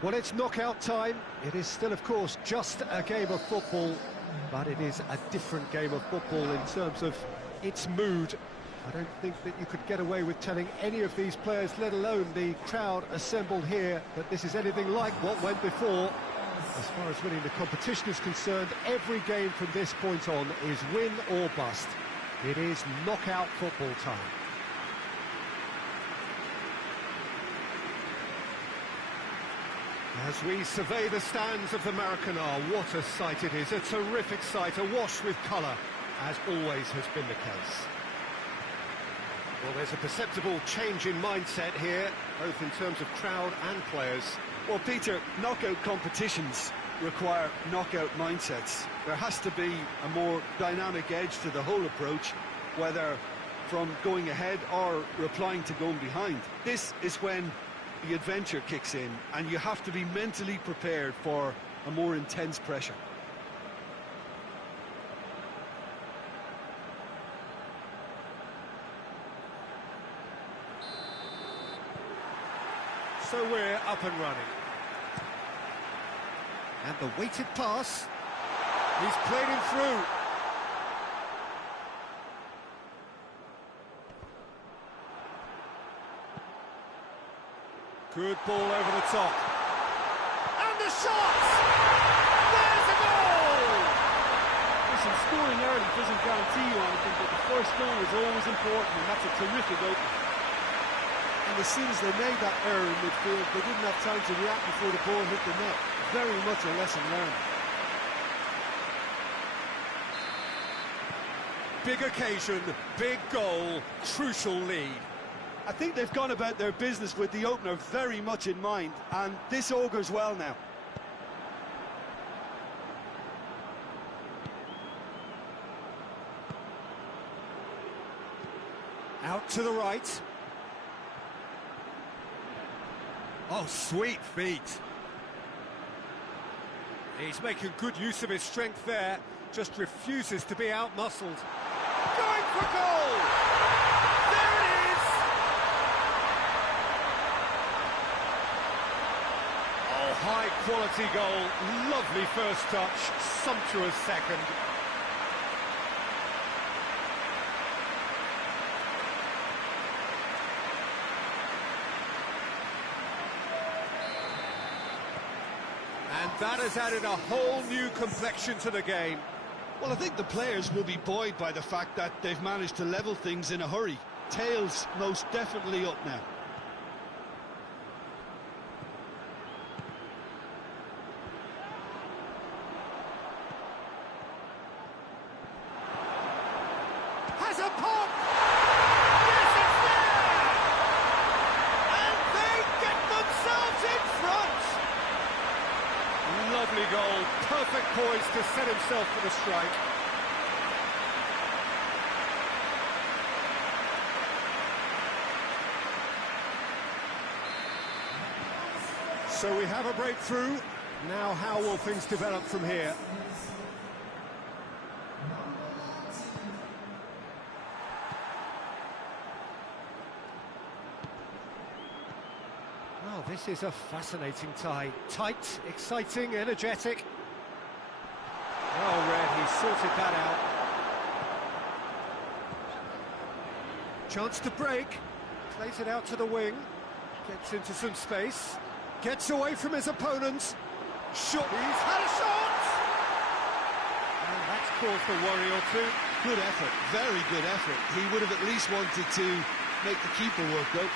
Well, it's knockout time. It is still, of course, just a game of football, but it is a different game of football in terms of its mood. I don't think that you could get away with telling any of these players, let alone the crowd assembled here, that this is anything like what went before. As far as winning the competition is concerned, every game from this point on is win or bust. It is knockout football time. As we survey the stands of the Maracanã, what a sight it is, a terrific sight, awash with colour, as always has been the case. Well, there's a perceptible change in mindset here, both in terms of crowd and players. Well, Peter, knockout competitions require knockout mindsets. There has to be a more dynamic edge to the whole approach, whether from going ahead or replying to going behind. This is when the adventure kicks in, and you have to be mentally prepared for a more intense pressure. So we're up and running. And the weighted pass. He's played him through. Good ball over the top. And the shot! There's a goal! Listen, scoring early doesn't guarantee you anything, but the first goal is always important, and that's a terrific opening. And as soon as they made that error in midfield, they didn't have time to react before the ball hit the net. Very much a lesson learned. Big occasion, big goal, crucial lead. I think they've gone about their business with the opener very much in mind, and this augurs well now. Out to the right. Oh, sweet feet. He's making good use of his strength there, just refuses to be out-muscled. Going for goal! There it is! Oh, high-quality goal, lovely first touch, sumptuous second. And that has added a whole new complexion to the game. Well, I think the players will be buoyed by the fact that they've managed to level things in a hurry. Tails most definitely up now. Has a pop! Yes, it's there! And they get themselves in front! Lovely goal, perfect poise to set himself for the strike. So we have a breakthrough. Now how will things develop from here? Oh, this is a fascinating tie. Tight, exciting, energetic. Well read, he sorted that out. Chance to break. Plays it out to the wing. Gets into some space. Gets away from his opponent. Shot. He's had a shot! And that's caused a worry or two. Good effort, very good effort. He would have at least wanted to make the keeper work, though.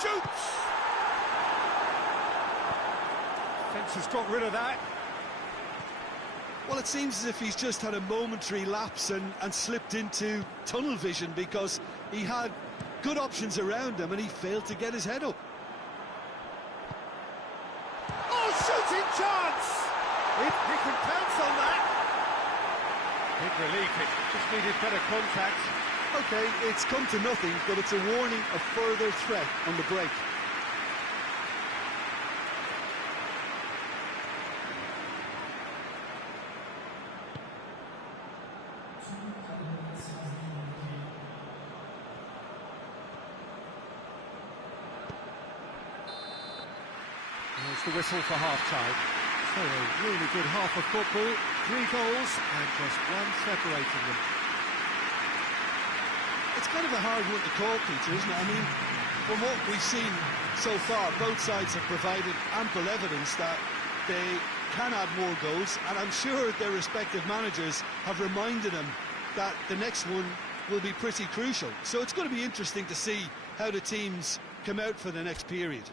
Shoots! Fence has got rid of that. Well, it seems as if he's just had a momentary lapse and slipped into tunnel vision, because he had good options around him and he failed to get his head up. Oh, shooting chance! He can pounce on that. Big relief, it just needed better contact. Okay, it's come to nothing, but it's a warning of further threat on the break. There's the whistle for half-time. So a really good half of football, 3 goals and just one separating them. It's kind of a hard one to call, Peter, isn't it? I mean, from what we've seen so far, both sides have provided ample evidence that they can add more goals, and I'm sure their respective managers have reminded them that the next one will be pretty crucial. So it's going to be interesting to see how the teams come out for the next period.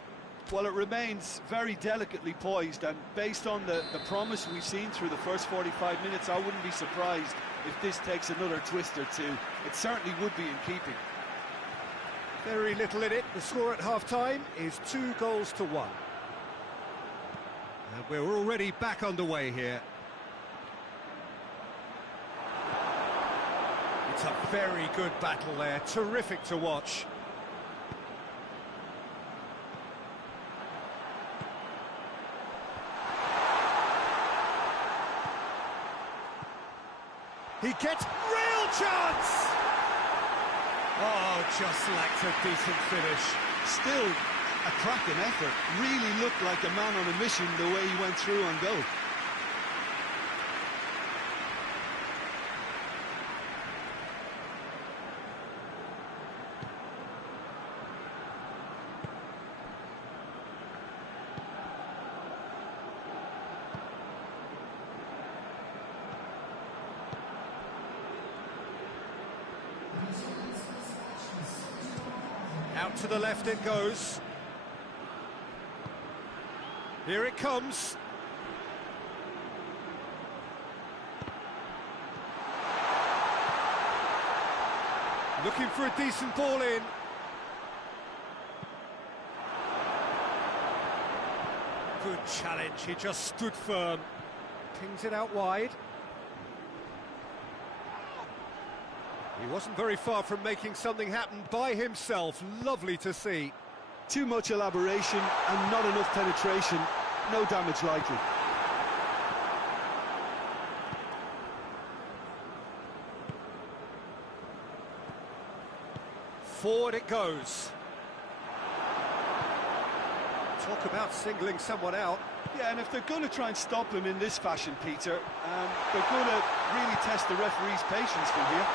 Well, it remains very delicately poised, and based on the promise we've seen through the first 45 minutes, I wouldn't be surprised if this takes another twist or two. It certainly would be in keeping. Very little in it. The score at half-time is 2 goals to 1. And we're already back underway here. It's a very good battle there. Terrific to watch. He gets real chance! Oh, just lacked a decent finish. Still a cracking effort. Really looked like a man on a mission the way he went through on goal. Out to the left it goes. Here it comes. Looking for a decent ball in. Good challenge, he just stood firm. Pings it out wide. He wasn't very far from making something happen by himself. Lovely to see. Too much elaboration and not enough penetration. No damage likely. Forward it goes. Talk about singling someone out. Yeah, and if they're going to try and stop him in this fashion, Peter, they're going to really test the referee's patience from here.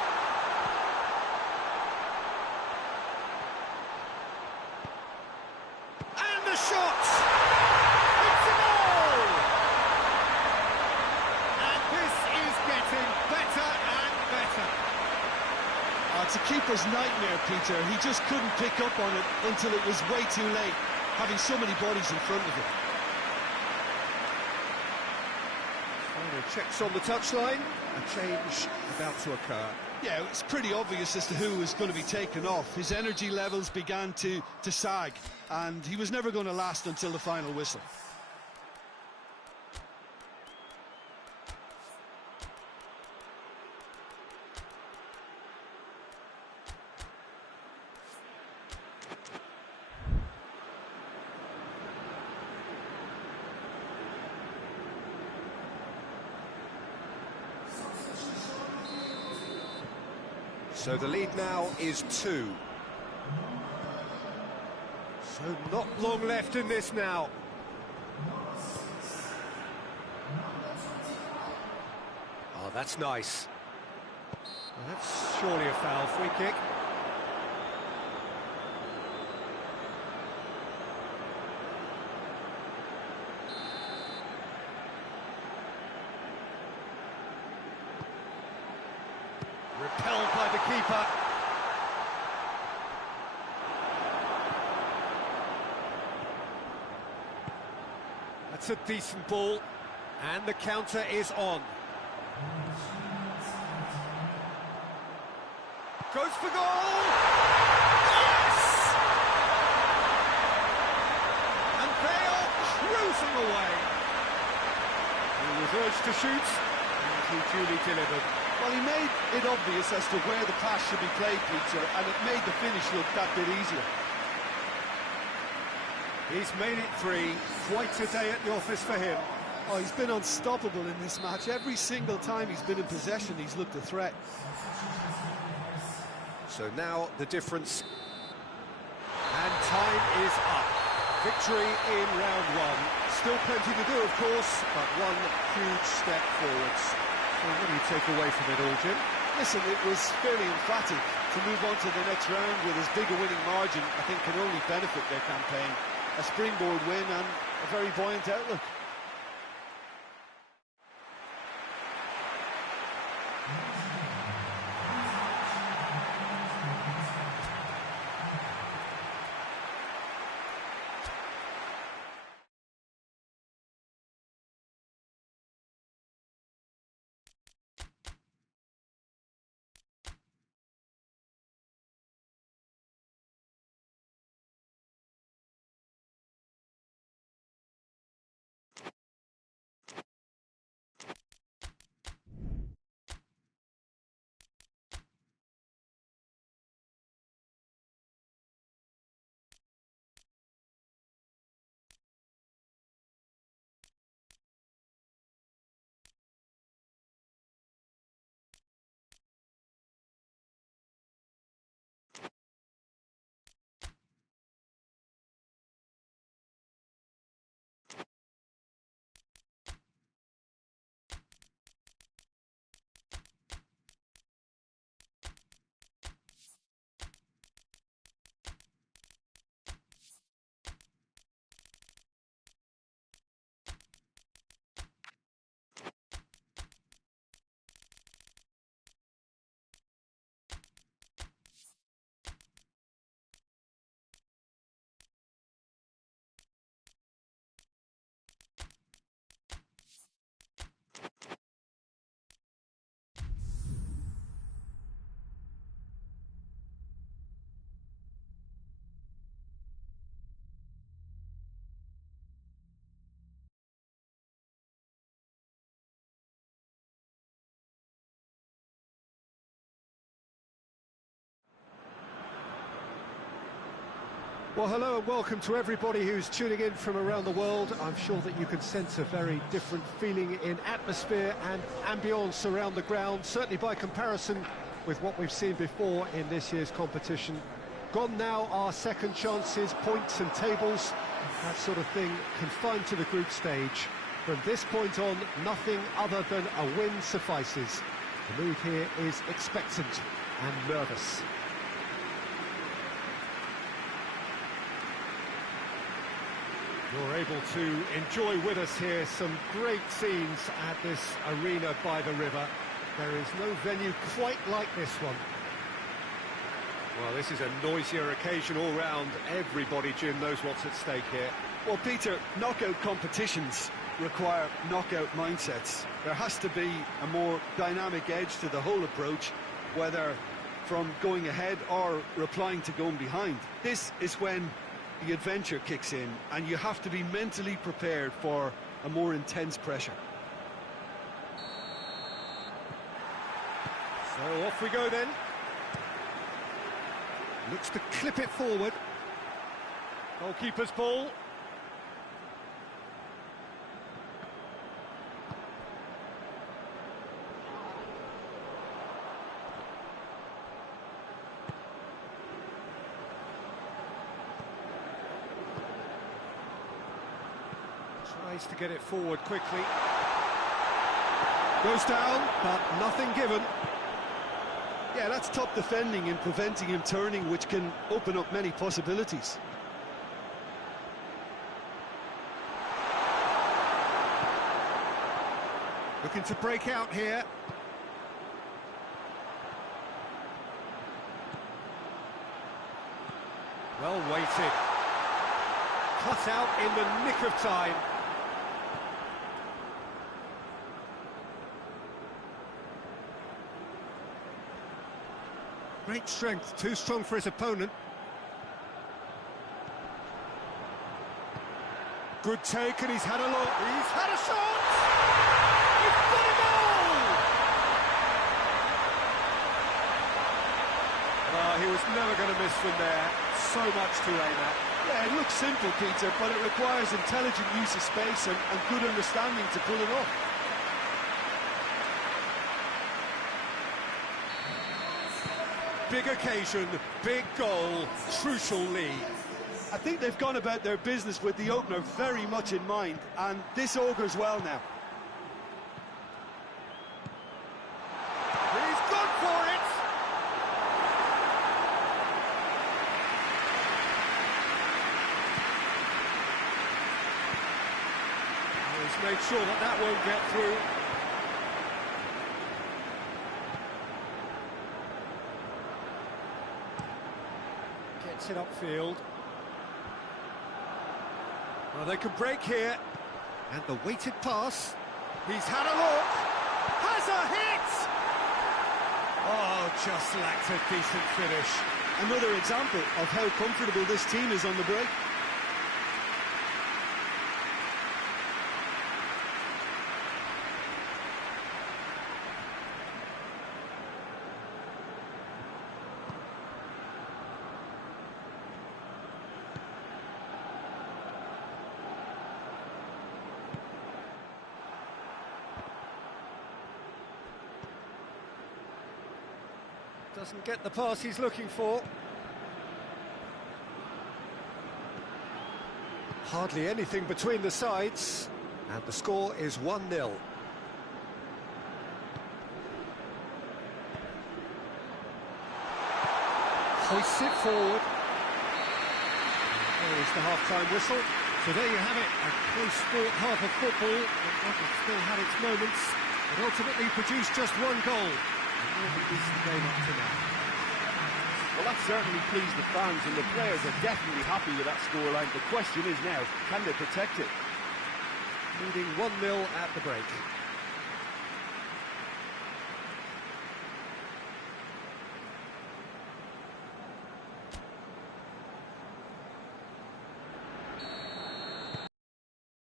It's a keeper's nightmare, Peter. He just couldn't pick up on it until it was way too late, having so many bodies in front of him. Final checks on the touchline. A change about to occur. Yeah, it's pretty obvious as to who was going to be taken off. His energy levels began to sag, and he was never going to last until the final whistle. So the lead now is 2. So not long left in this now. Oh, that's nice. Well, that's surely a foul. Free kick. Repelled by the keeper. That's a decent ball, and the counter is on. Goes for goal! Yes! And they are cruising away. He was urged to shoot, and he duly delivered. Well, he made it obvious as to where the pass should be played, Peter, and it made the finish look that bit easier. He's made it 3. Quite a day at the office for him. Oh, he's been unstoppable in this match. Every single time he's been in possession, he's looked a threat. So now the difference. And time is up. Victory in round 1. Still plenty to do, of course, but one huge step forwards. So what do you take away from it all, Jim? Listen, it was fairly emphatic. To move on to the next round with as big a winning margin, I think can only benefit their campaign. A springboard win and a very buoyant outlook. Well, hello and welcome to everybody who's tuning in from around the world. I'm sure that you can sense a very different feeling in atmosphere and ambience around the ground, certainly by comparison with what we've seen before in this year's competition. Gone now are second chances, points and tables, that sort of thing confined to the group stage. From this point on, nothing other than a win suffices. The mood here is expectant and nervous. You're able to enjoy with us here some great scenes at this arena by the river. There is no venue quite like this one. Well, this is a noisier occasion all round. Everybody, Jim, knows what's at stake here. Well, Peter, knockout competitions require knockout mindsets. There has to be a more dynamic edge to the whole approach, whether from going ahead or replying to going behind. This is when the adventure kicks in, and you have to be mentally prepared for a more intense pressure. So off we go then. Looks to clip it forward. Goalkeeper's ball. Tries to get it forward quickly. Goes down, but nothing given. Yeah, that's top defending and preventing him turning, which can open up many possibilities. Looking to break out here. Well weighted. Cut out in the nick of time. Great strength, too strong for his opponent. Good take, and he's had a look. He's had a shot! He's got a goal! Oh, he was never going to miss from there. So much to aim at. Yeah, it looks simple, Peter, but it requires intelligent use of space and good understanding to pull it off. Big occasion, big goal, crucial lead. I think they've gone about their business with the opener very much in mind, and this augurs well now. He's gone for it! He's made sure that that won't get through. Gets it upfield. Well, they can break here. And the weighted pass. He's had a look. Has a hit! Oh, just lacked a decent finish. Another example of how comfortable this team is on the break. Doesn't get the pass he's looking for. Hardly anything between the sides, and the score is 1-0. Hoists it forward. There is the half-time whistle. So there you have it, a close-fought half of football, and it still had its moments, but ultimately produced just one goal. Well, that certainly pleased the fans, and the players are definitely happy with that scoreline. The question is now, can they protect it? Leading 1-0 at the break.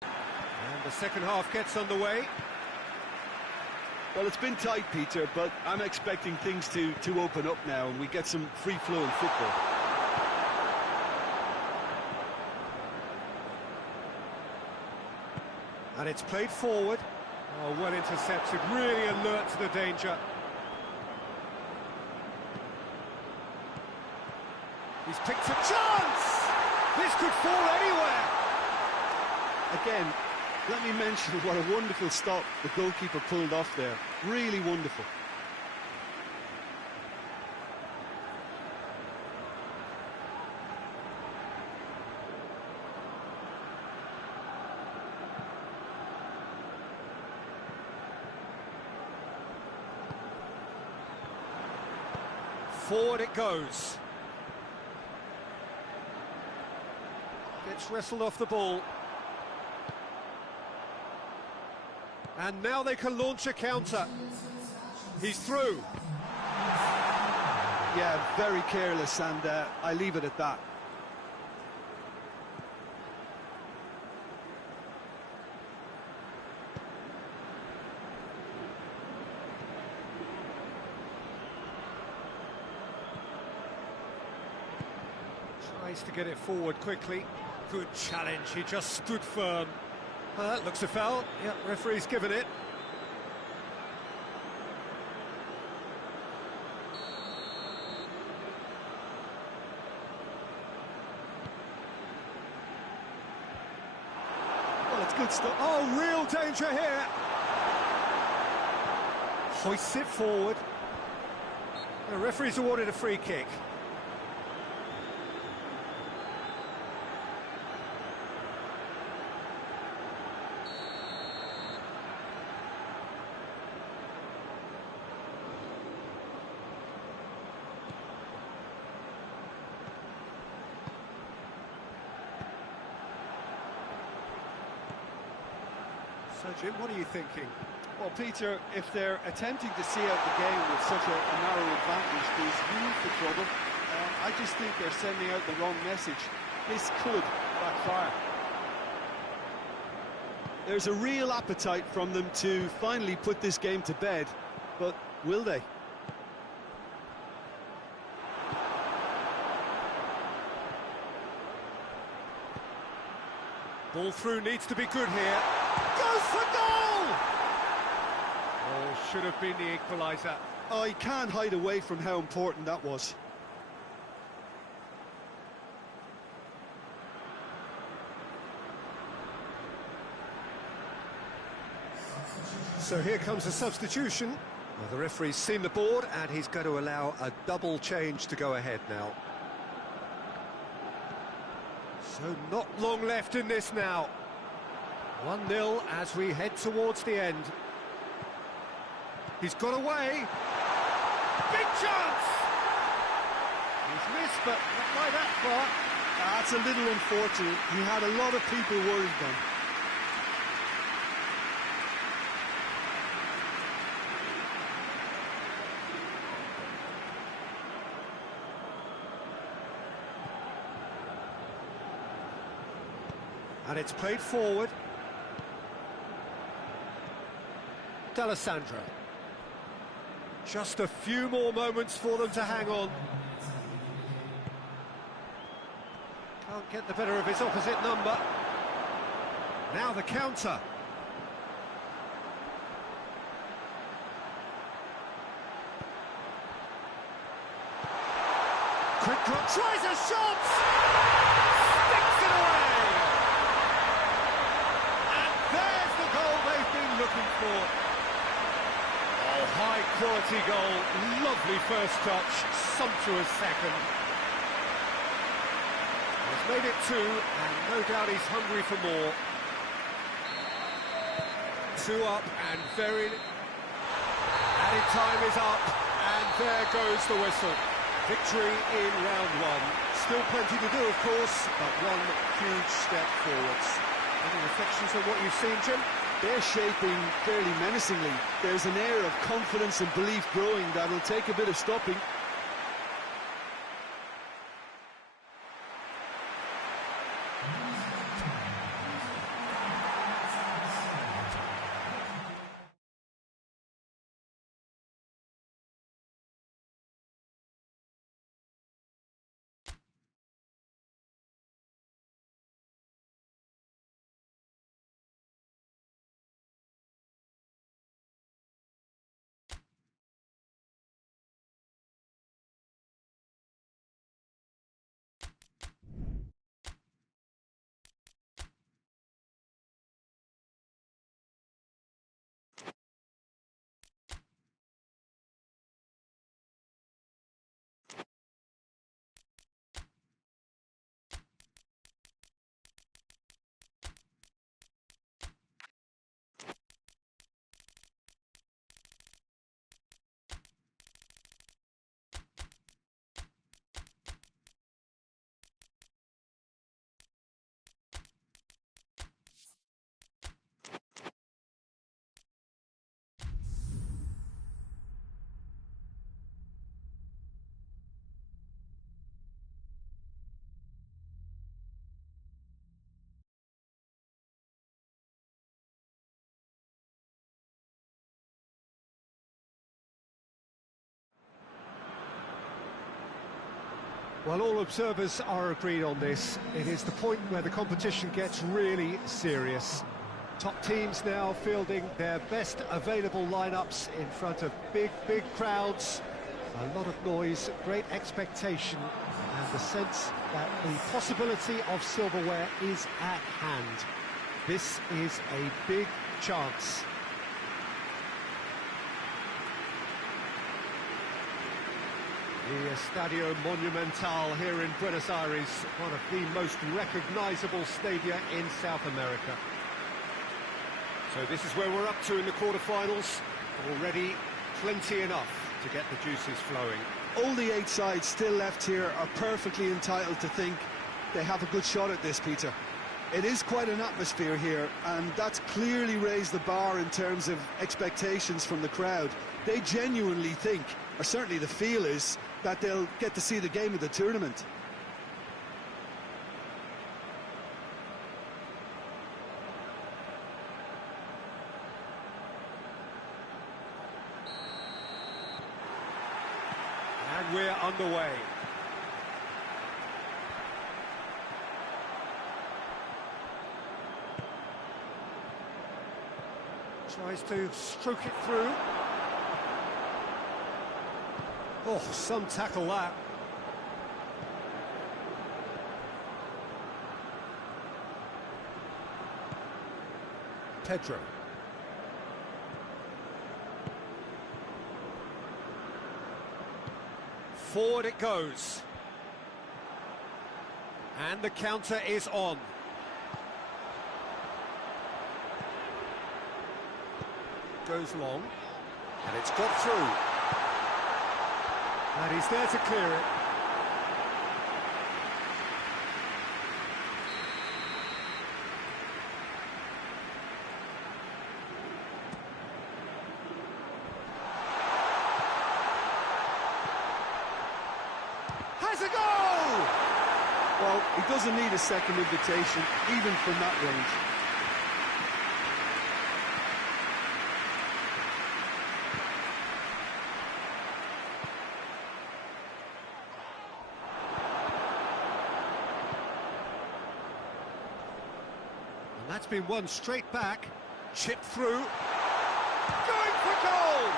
And the second half gets underway. Well, it's been tight, Peter, but I'm expecting things to open up now and we get some free-flowing football. And it's played forward. Oh, well intercepted, really alert to the danger. He's picked a chance! This could fall anywhere! Again, let me mention what a wonderful stop the goalkeeper pulled off there. Really wonderful. Forward it goes. Gets wrestled off the ball. And now they can launch a counter. He's through. Yeah, very careless, and I leave it at that. Tries to get it forward quickly. Good challenge, he just stood firm. Looks a foul. Yep, referee's given it. Well, it's good stuff. Oh, real danger here. Hoists it forward. The referee's awarded a free kick. So, Jim, what are you thinking? Well, Peter, if they're attempting to see out the game with such a narrow advantage, there's room for trouble. I just think they're sending out the wrong message. This could backfire. There's a real appetite from them to finally put this game to bed, but will they? Ball through needs to be good here. Goes for goal! Oh, should have been the equaliser. I can't hide away from how important that was. So here comes a substitution. Well, the referee's seen the board and he's going to allow a double change to go ahead now. So not long left in this now. 1-0 as we head towards the end. He's got away. Big chance! He's missed, but not by that far. That's a little unfortunate. He had a lot of people worried then. And it's played forward. D'Alessandro. Just a few more moments for them to hang on. Can't get the better of his opposite number. Now the counter. Quick drop, tries a shot! Sticks it away! And there's the goal they've been looking for. Oh, high-quality goal, lovely first touch, sumptuous second. He's made it two, and no doubt he's hungry for more. 2 up, and very... Added time is up, and there goes the whistle. Victory in round one. Still plenty to do, of course, but one huge step forwards. Any reflections on what you've seen, Jim? They're shaping fairly menacingly. There's an air of confidence and belief growing that'll take a bit of stopping. Well, all observers are agreed on this. It is the point where the competition gets really serious. Top teams now fielding their best available lineups in front of big crowds. A lot of noise, great expectation, and the sense that the possibility of silverware is at hand. This is a big chance. The Estadio Monumental here in Buenos Aires, one of the most recognisable stadia in South America. So this is where we're up to in the quarter-finals. Already plenty enough to get the juices flowing. All the 8 sides still left here are perfectly entitled to think they have a good shot at this, Peter. It is quite an atmosphere here, and that's clearly raised the bar in terms of expectations from the crowd. They genuinely think, or certainly the feel is, that they'll get to see the game of the tournament. And we're underway. Tries to stroke it through. Oh, some tackle that. Pedro. Forward it goes. And the counter is on. Goes long. And it's got through. And he's there to clear it. Has a goal! Well, he doesn't need a second invitation, even from that range. And that's been won straight back. Chipped through. Going for goal!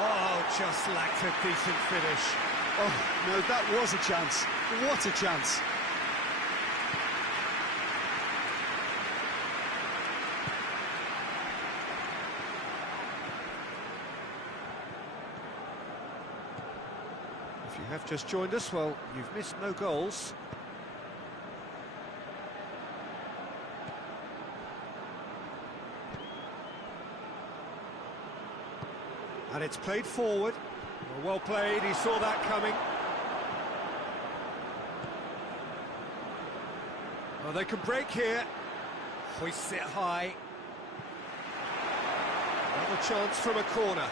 Oh, just lacked a decent finish. Oh, no, that was a chance. What a chance. If you have just joined us, well, you've missed no goals. And it's played forward. Well played, he saw that coming. Well, they can break here. Hoists it high. Another chance from a corner.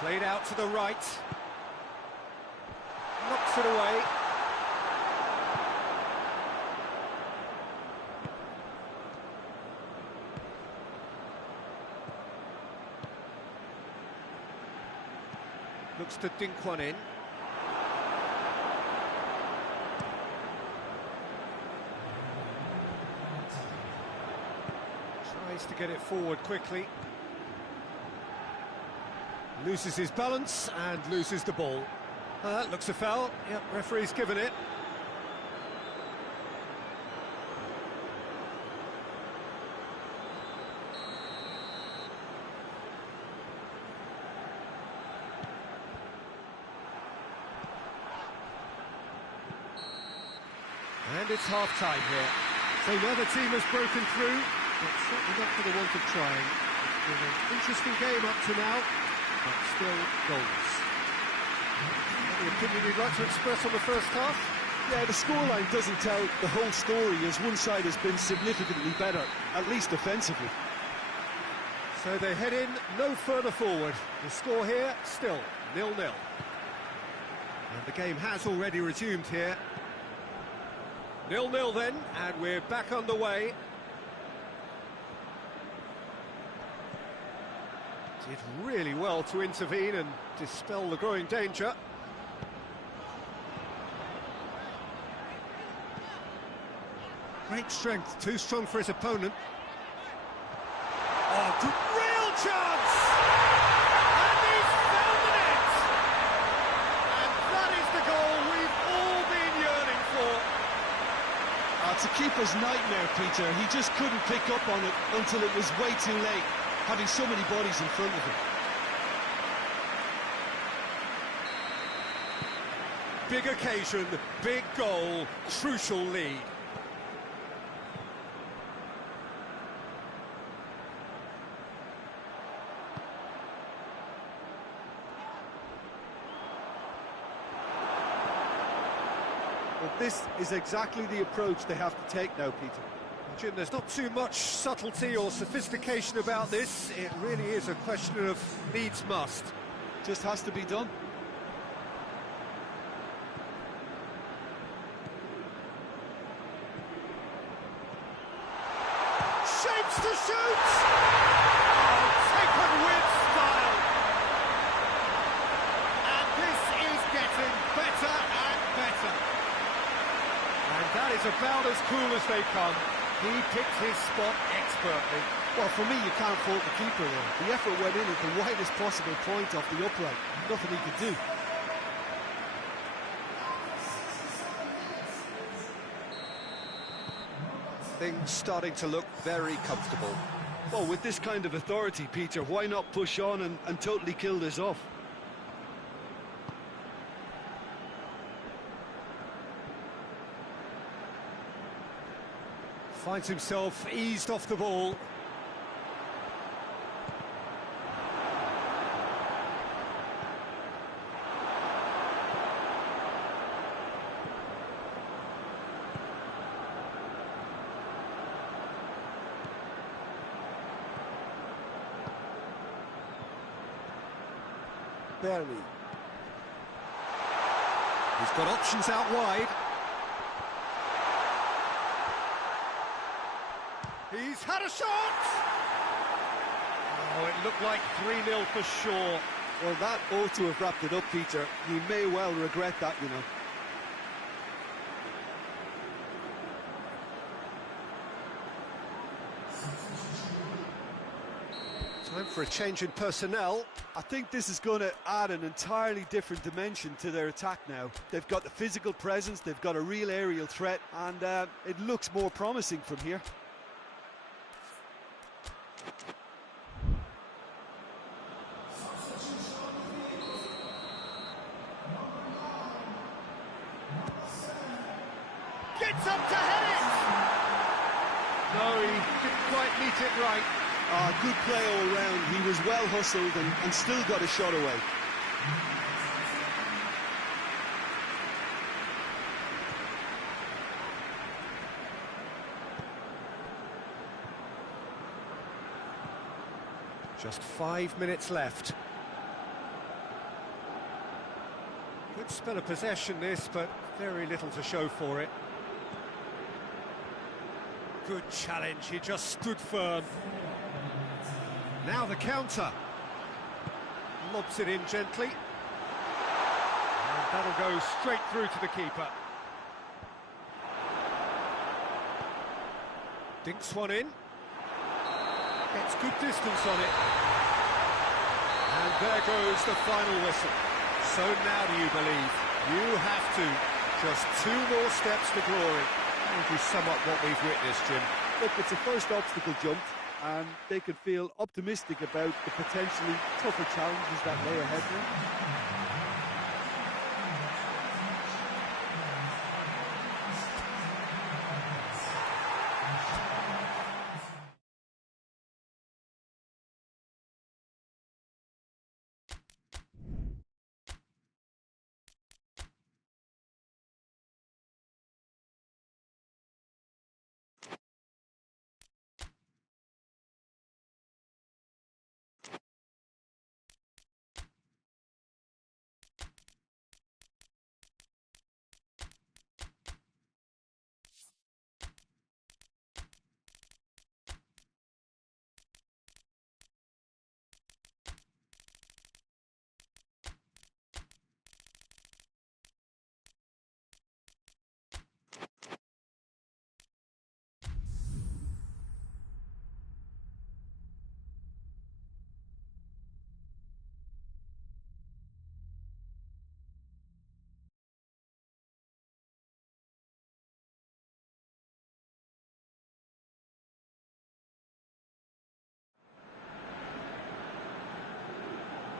Played out to the right. Knocks it away. Looks to dink one in. Tries to get it forward quickly. Loses his balance and loses the ball. Looks a foul. Yep, referee's given it. And it's half-time here. So the other team has broken through, but certainly not for the want of trying. It's been an interesting game up to now, but still goals. Any opinion you'd like to express on the first half? Yeah, the scoreline doesn't tell the whole story, as one side has been significantly better, at least offensively. So they head in no further forward. The score here, still 0-0. And the game has already resumed here. 0-0 then, and we're back underway. Did really well to intervene and dispel the growing danger. Great strength, too strong for his opponent. Oh, good, real chance! And he's found the net! And that is the goal we've all been yearning for. It's a keeper's nightmare, Peter. He just couldn't pick up on it until it was way too late, having so many bodies in front of him. Big occasion, big goal, crucial lead. Well, this is exactly the approach they have to take now, Peter. Jim, there's not too much subtlety or sophistication about this. It really is a question of needs must. Just has to be done. Shapes to shoot! Oh, taken with style! And this That is about as cool as they come. He picked his spot expertly. Well, for me, you can't fault the keeper there. The effort went in at the widest possible point off the upright. Nothing he could do. Things starting to look very comfortable. Well, with this kind of authority, Peter, why not push on and totally kill this off? Finds himself eased off the ball. Bernie. He's got options out wide. He's had a shot! Oh, it looked like 3-0 for sure. Well, that ought to have wrapped it up, Peter. You may well regret that, you know. Time for a change in personnel. I think this is going to add an entirely different dimension to their attack now. They've got the physical presence, they've got a real aerial threat, and it looks more promising from here. Gets up to head it! No, he didn't quite meet it right. Good play all round. He was well hustled and still got a shot away. Just 5 minutes left. Good spell of possession this, but very little to show for it. Good challenge, he just stood firm. Now the counter. Lobs it in gently. And that'll go straight through to the keeper. Dinks one in. Gets good distance on it. And there goes the final whistle. So now do you believe? You have to. Just 2 more steps to glory. That would be somewhat what we've witnessed, Jim. Look, it's a first obstacle jump, and they could feel optimistic about the potentially tougher challenges that lay ahead now.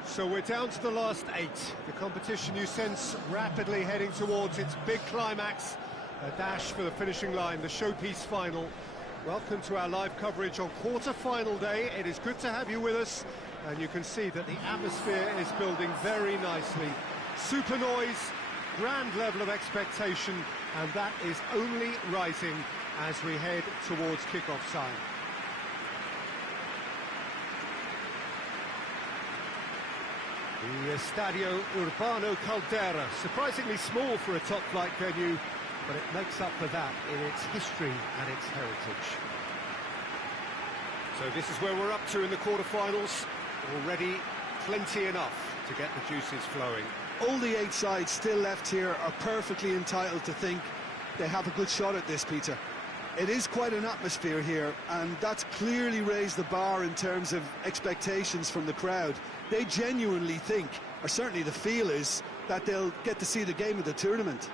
So we're down to the last 8. The competition, you sense, rapidly heading towards its big climax. A dash for the finishing line, the showpiece final. Welcome to our live coverage on quarter-final day. It is good to have you with us, and you can see that the atmosphere is building very nicely. Super noise, grand level of expectation, and that is only rising as we head towards kick-off time. The Estadio Urbano Caldera, surprisingly small for a top-flight venue, but it makes up for that in its history and its heritage. So this is where we're up to in the quarterfinals. Already plenty enough to get the juices flowing. All the 8 sides still left here are perfectly entitled to think they have a good shot at this, Peter. It is quite an atmosphere here, and that's clearly raised the bar in terms of expectations from the crowd. They genuinely think, or certainly the feel is, that they'll get to see the game of the tournament.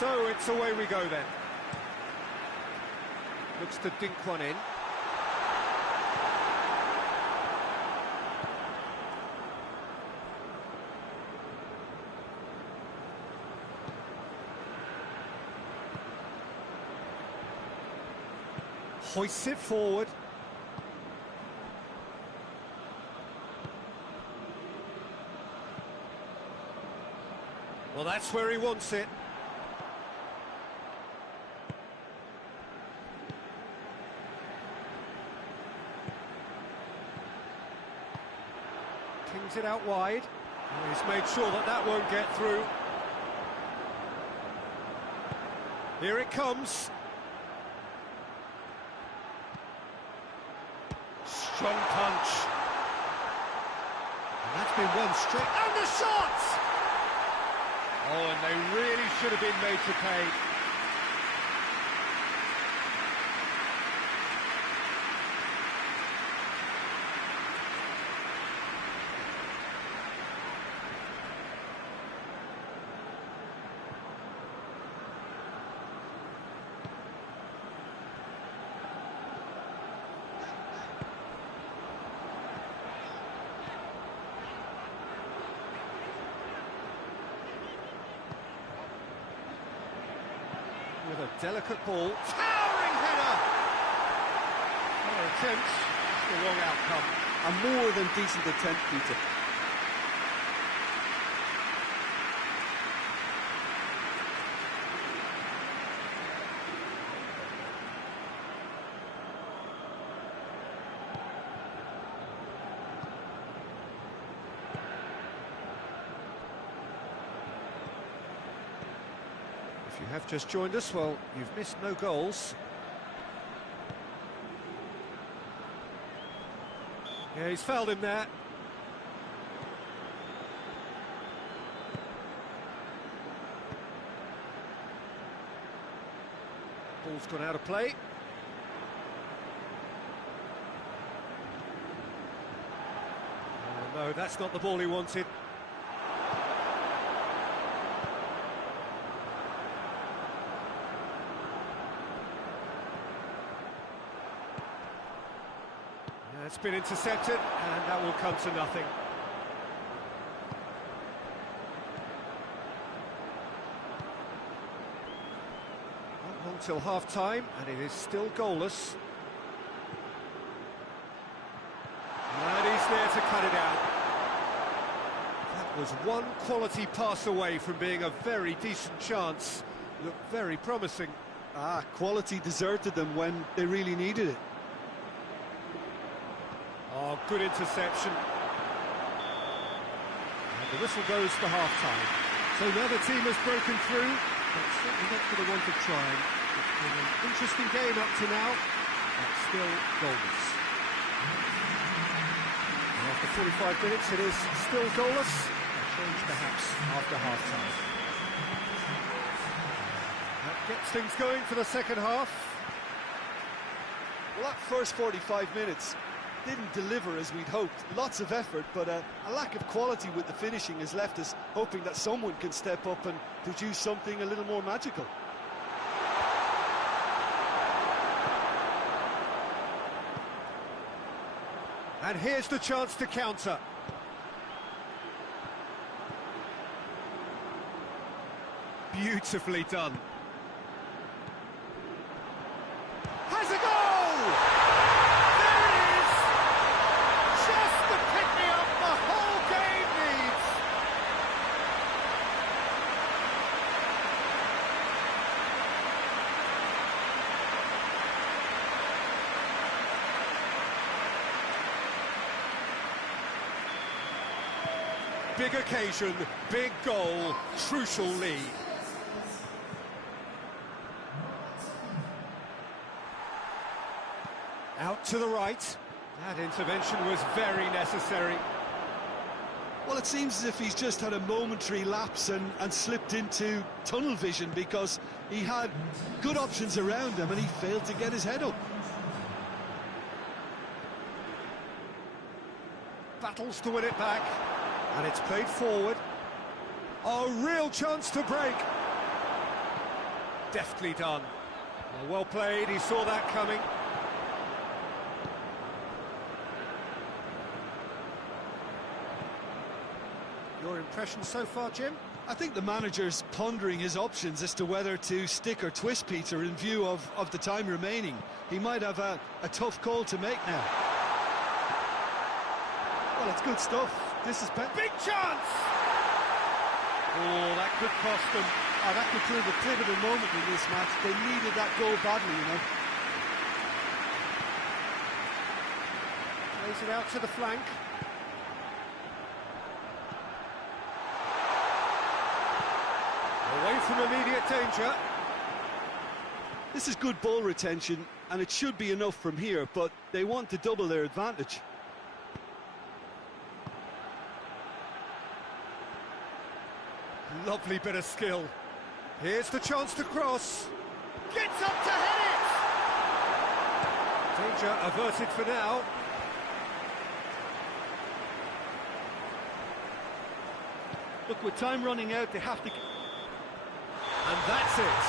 So it's away we go then. Looks to dink one in. Hoists it forward. Well, that's where he wants it. Kings it out wide. Oh, he's made sure that that won't get through. Here it comes. Strong punch. And that's been one straight. And the shot! Oh, and they really should have been made to pay. With a delicate ball, towering header! Well, attempt, the wrong outcome. A more than decent attempt, Peter. If you have just joined us, well, you've missed no goals. Yeah, he's fouled him there. Ball's gone out of play. Oh, no, that's not the ball he wanted. It's been intercepted, and that will come to nothing. Not long till half-time, and it is still goalless. And he's there to cut it out. That was one quality pass away from being a very decent chance. Looked very promising. Quality deserted them when they really needed it. Oh, good interception. And the whistle goes for half-time. So now the team has broken through, but certainly not for the want of trying. It's been an interesting game up to now, but still goalless. And after 45 minutes, it is still goalless. A change perhaps after half-time. That gets things going for the second half. Well, that first 45 minutes didn't deliver as we'd hoped. Lots of effort, but a lack of quality with the finishing has left us hoping that someone can step up and produce something a little more magical. And here's the chance to counter. Beautifully done. Has a goal! There it is! Just the pick-me-up the whole game needs! Big occasion, big goal, crucial lead. Out to the right. That intervention was very necessary. Well, it seems as if he's just had a momentary lapse and slipped into tunnel vision, because he had good options around him and he failed to get his head up. Battles to win it back, and it's played forward. A real chance to break. Deftly done. Well played, he saw that coming. Your impression so far, Jim? I think the manager's pondering his options as to whether to stick or twist Peter in view of the time remaining. He might have a tough call to make now. Well, it's good stuff. This is big chance! Oh, that could cost them. Oh, that could prove a pivotal moment in this match. They needed that goal badly, you know. Plays it out to the flank. Away from immediate danger. This is good ball retention, and it should be enough from here, but they want to double their advantage. Lovely bit of skill. Here's the chance to cross. Gets up to head it! Danger averted for now. Look, with time running out, they have to... And that's it.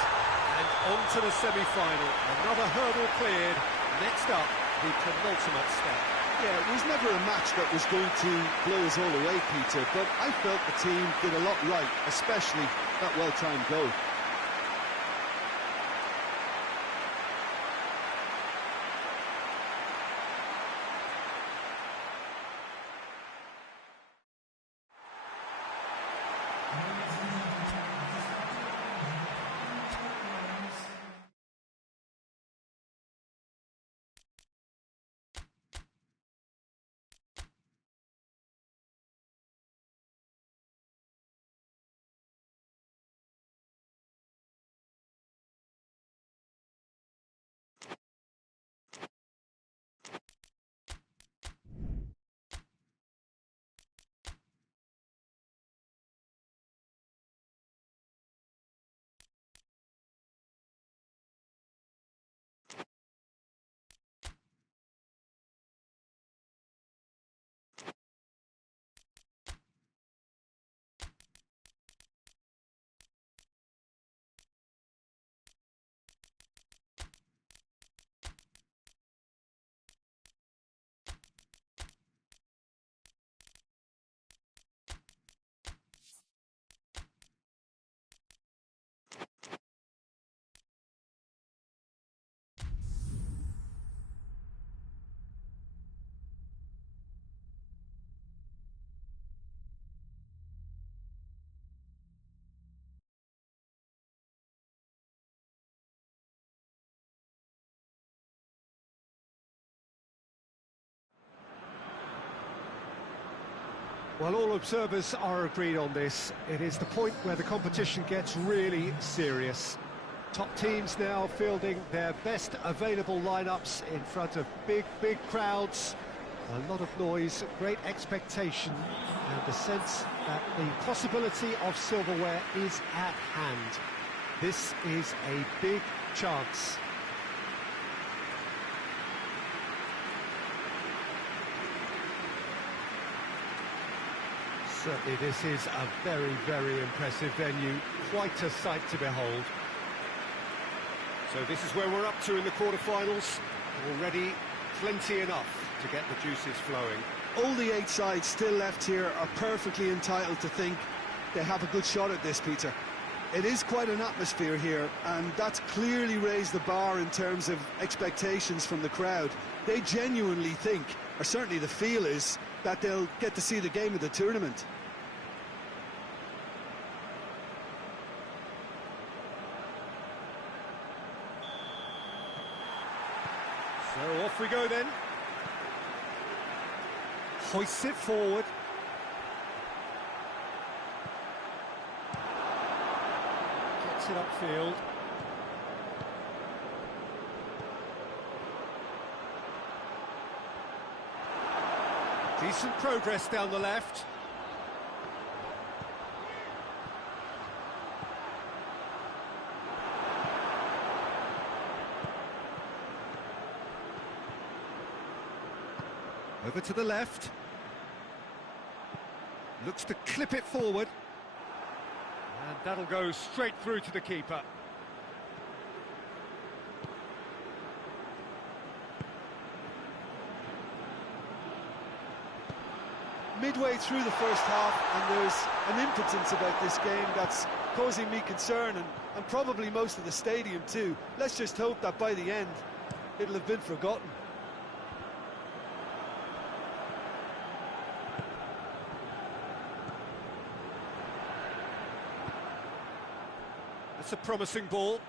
And on to the semi-final. Another hurdle cleared. Next up, the penultimate step. Yeah, it was never a match that was going to blow us all away, Peter, but I felt the team did a lot right, especially that well-timed goal. Well, all observers are agreed on this. It is the point where the competition gets really serious. Top teams now fielding their best available lineups in front of big crowds. A lot of noise, great expectation, and the sense that the possibility of silverware is at hand. This is a big chance. Certainly this is a very impressive venue, quite a sight to behold. So this is where we're up to in the quarterfinals. Already plenty enough to get the juices flowing. All the 8 sides still left here are perfectly entitled to think they have a good shot at this, Peter. It is quite an atmosphere here, and that's clearly raised the bar in terms of expectations from the crowd. They genuinely think, or certainly the feel is, that they'll get to see the game of the tournament. So off we go then. Hoists it forward. Gets it upfield. Decent progress down the left. Over to the left. Looks to clip it forward. And that'll go straight through to the keeper. Midway through the first half, and there's an impotence about this game that's causing me concern, and probably most of the stadium too. Let's just hope that by the end it'll have been forgotten. That's a promising ball.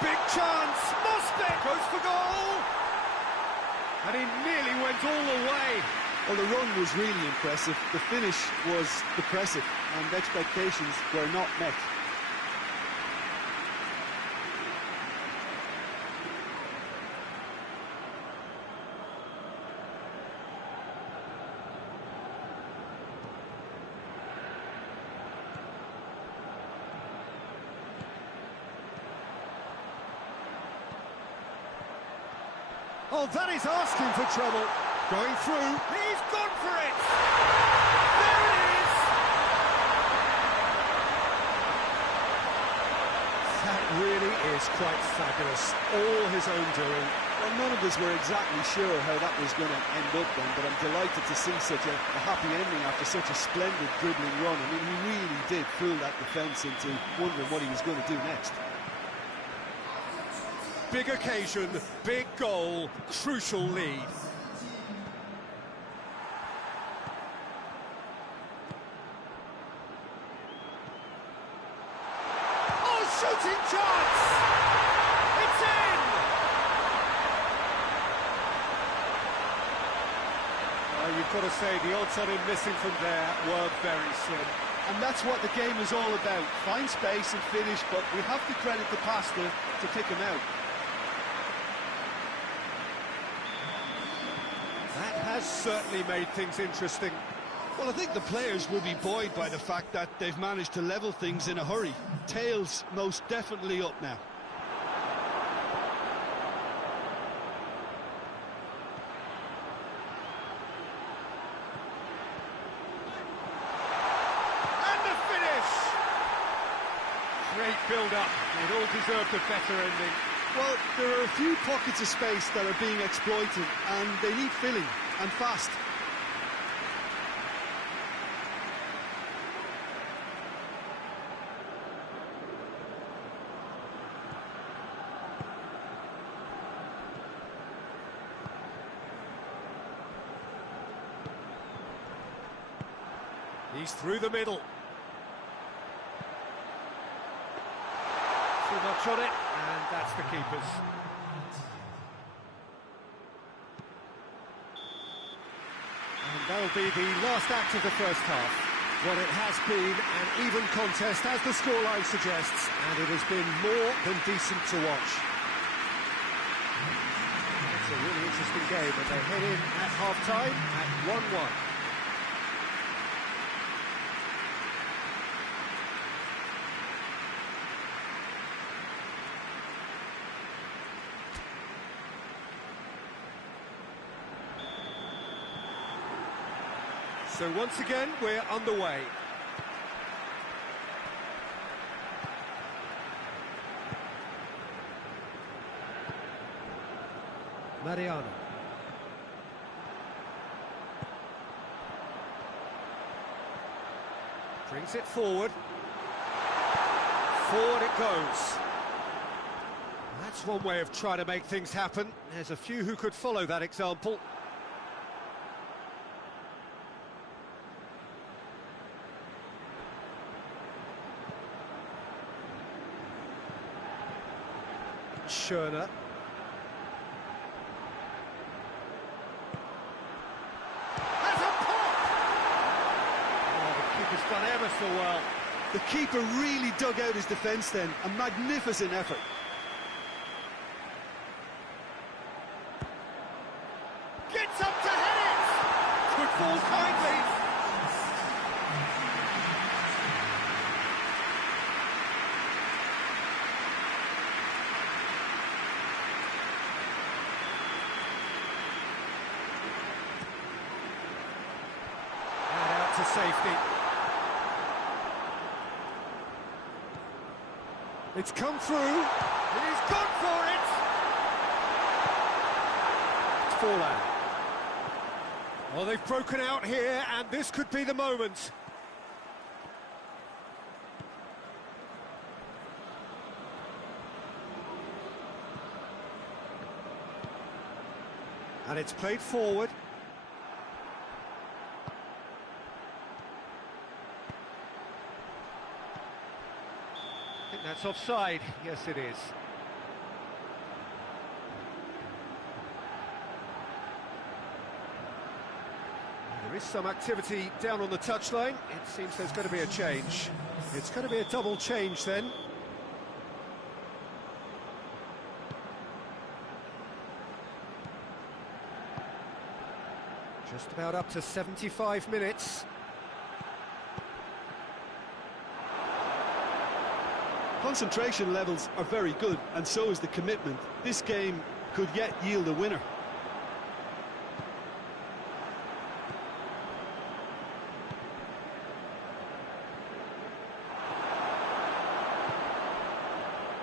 Big chance! Mosbeck goes for goal! And he nearly went all the way. Well, the run was really impressive. The finish was depressive, and expectations were not met. Oh, that is asking for trouble. Going through. He's gone for it! There it is! That really is quite fabulous. All his own doing. Well, none of us were exactly sure how that was going to end up then, but I'm delighted to see such a happy ending after such a splendid dribbling run. I mean, he really did fool that defence into wondering what he was going to do next. Big occasion, big goal, crucial lead. Oh, shooting chance! It's in! Well, you've got to say the odds on him missing from there were very slim. And that's what the game is all about. Find space and finish, but we have to credit the passer to pick him out. That has certainly made things interesting. Well, I think the players will be buoyed by the fact that they've managed to level things in a hurry. Tails most definitely up now. And the finish! Great build-up. It all deserved a better ending. Well, there are a few pockets of space that are being exploited, and they need filling, and fast. He's through the middle. Too much on it, and that's the keeper's. And that'll be the last act of the first half. Well, it has been an even contest, as the scoreline suggests, and it has been more than decent to watch. It's a really interesting game, and they head in at half-time at 1-1. So once again, we're underway. Mariano. Brings it forward. Forward it goes. That's one way of trying to make things happen. There's a few who could follow that example. Schöner. Has a pop! Oh, the keeper's done ever so well. The keeper really dug out his defence then. A magnificent effort. Gets up to head it! Good ball to safety. It's come through. He's gone for it. It's Forlan. Well, they've broken out here, and this could be the moment. And it's played forward. I think that's offside. Yes, it is. There is some activity down on the touchline. It seems there's going to be a change. It's going to be a double change then. Just about up to 75 minutes. Concentration levels are very good, and so is the commitment. This game could yet yield a winner.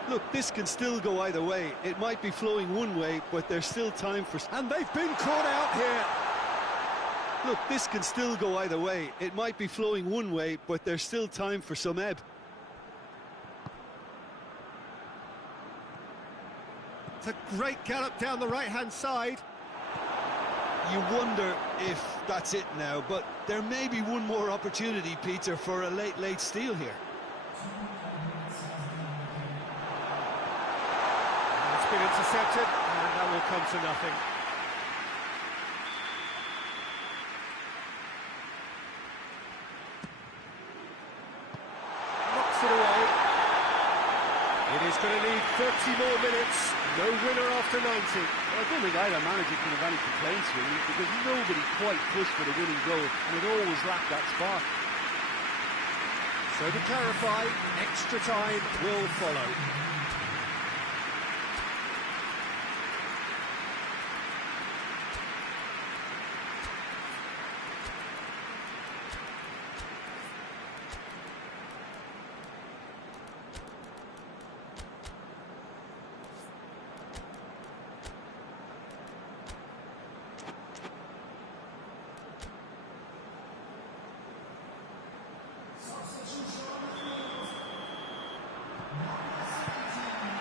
Look, this can still go either way. It might be flowing one way, but there's still time for... And they've been caught out here. Look, this can still go either way. It might be flowing one way, but there's still time for some ebb. It's a great gallop down the right-hand side. You wonder if that's it now, but there may be one more opportunity, Peter, for a late steal here. It's been intercepted, and that will come to nothing. Knocks it away. It is going to need 30 more minutes. No winner after 90. Well, I don't think either manager can have any complaints, really, because nobody quite pushed for the winning goal, and it always lacked that spark. So to clarify, extra time will follow.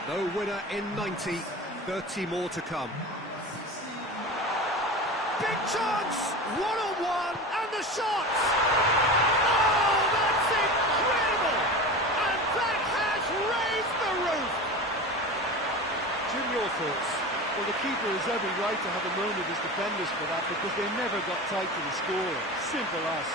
No winner in 90, 30 more to come. Big chance! One-on-one, and the shot! Oh, that's incredible! And that has raised the roof! Jim, your thoughts? Well, the keeper has every right to have a moan at his defenders for that, because they never got tight to the scorer. Simple as.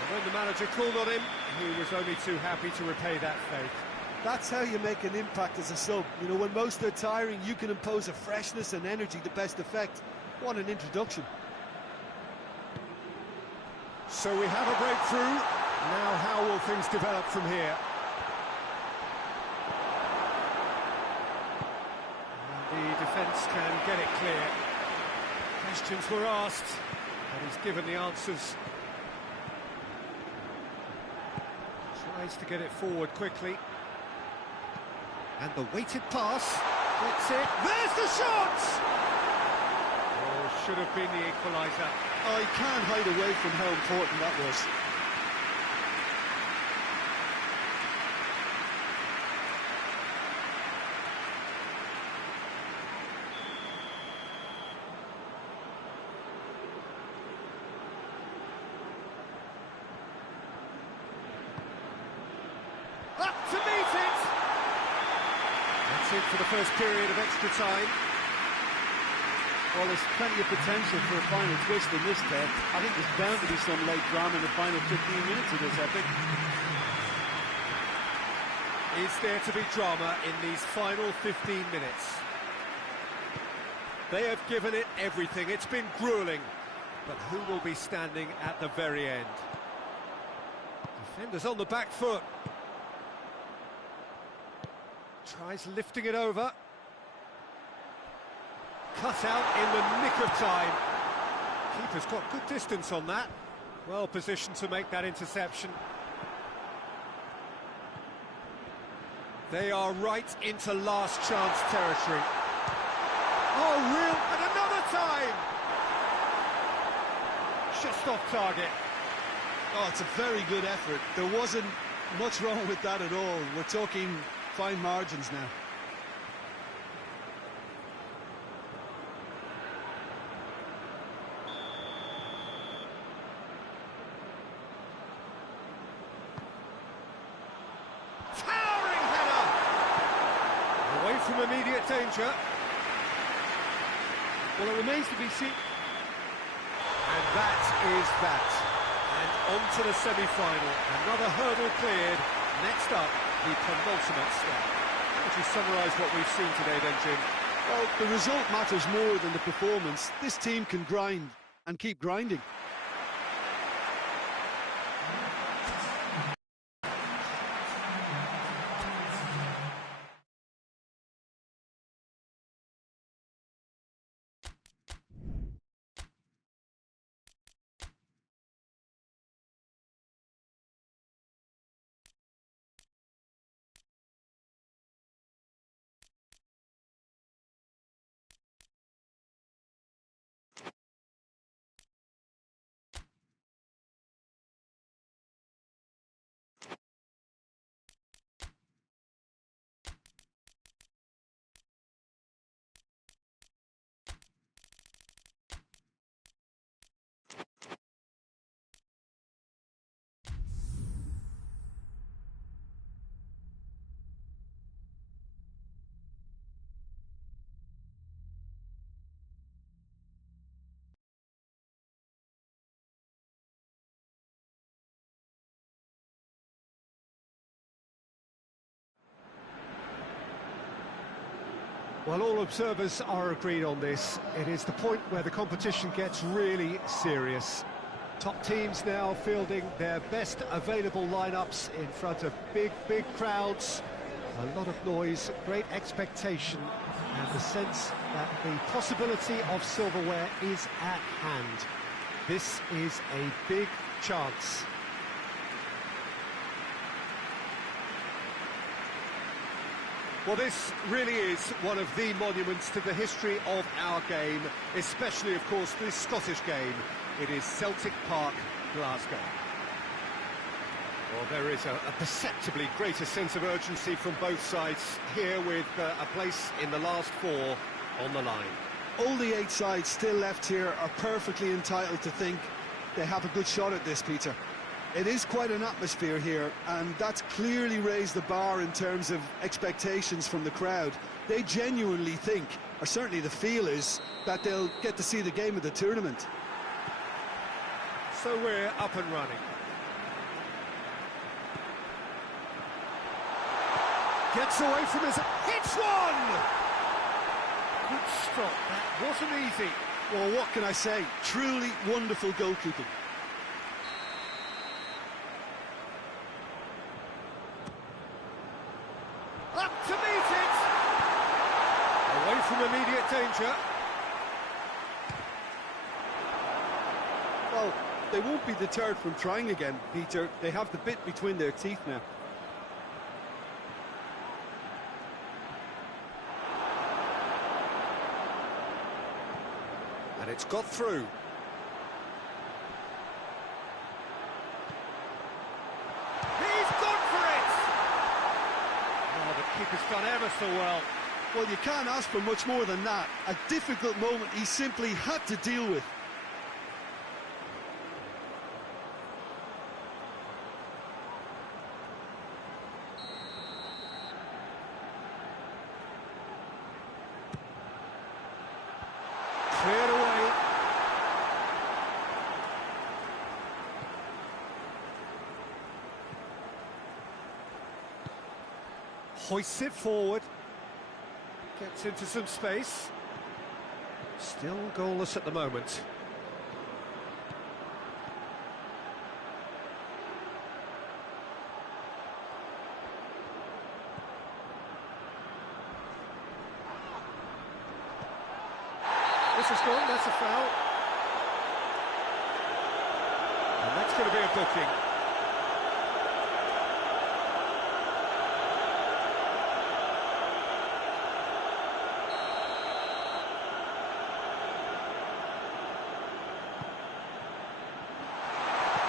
And when the manager called on him, he was only too happy to repay that faith. That's how you make an impact as a sub. You know, when most are tiring, you can impose a freshness and energy to best effect. What an introduction. So we have a breakthrough. Now how will things develop from here? And the defence can get it clear. Questions were asked, and he's given the answers. Tries to get it forward quickly. And the weighted pass, gets it, there's the shot! Oh, should have been the equaliser. I can't hide away from how important that was. Up to meet it! That's it for the first period of extra time. Well, there's plenty of potential for a final twist in this test. I think there's bound to be some late drama in the final 15 minutes of this epic. Is there to be drama in these final 15 minutes? They have given it everything. It's been gruelling. But who will be standing at the very end? Defenders on the back foot. Tries lifting it over. Cut out in the nick of time. Keeper's got good distance on that. Well positioned to make that interception. They are right into last chance territory. Oh, real, and another time! Just off target. Oh, it's a very good effort. There wasn't much wrong with that at all. We're talking fine margins now. Towering header! Away from immediate danger. Well, it remains to be seen. And that is that. And on to the semi-final. Another hurdle cleared. Next up, the penultimate step. How would you summarise what we've seen today then, Jim? Well, the result matters more than the performance. This team can grind and keep grinding. Well, all observers are agreed on this. It is the point where the competition gets really serious. Top teams now fielding their best available lineups in front of big crowds. A lot of noise, great expectation, and the sense that the possibility of silverware is at hand. This is a big chance. Well, this really is one of the monuments to the history of our game, especially, of course, this Scottish game. It is Celtic Park, Glasgow. Well, there is a perceptibly greater sense of urgency from both sides here, with a place in the last four on the line. All the 8 sides still left here are perfectly entitled to think they have a good shot at this, Peter. It is quite an atmosphere here, and that's clearly raised the bar in terms of expectations from the crowd. They genuinely think, or certainly the feel is, that they'll get to see the game of the tournament. So we're up and running. Gets away from his... Hits one! Good stop, that wasn't easy. Well, what can I say? Truly wonderful goalkeeping. Up to meet it! Away from immediate danger. Well, they won't be deterred from trying again, Peter. They have the bit between their teeth now. And it's got through. He's gone for it! Oh, the keeper's done ever so well. Well, you can't ask for much more than that. A difficult moment he simply had to deal with. Cleared away. Hoists it forward. Gets into some space. Still goalless at the moment. This is gone, that's a foul. going to be a booking.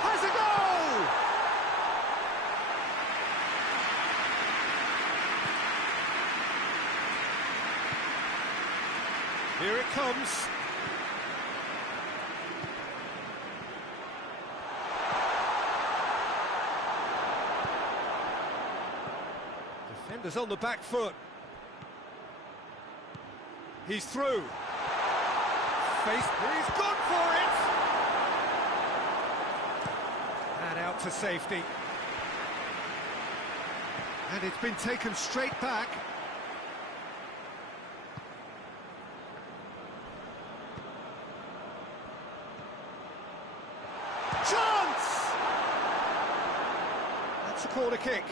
Has a goal! Here it comes. Defenders on the back foot. He's through. He's gone for it! And out to safety. And it's been taken straight back. Chance! That's a corner kick.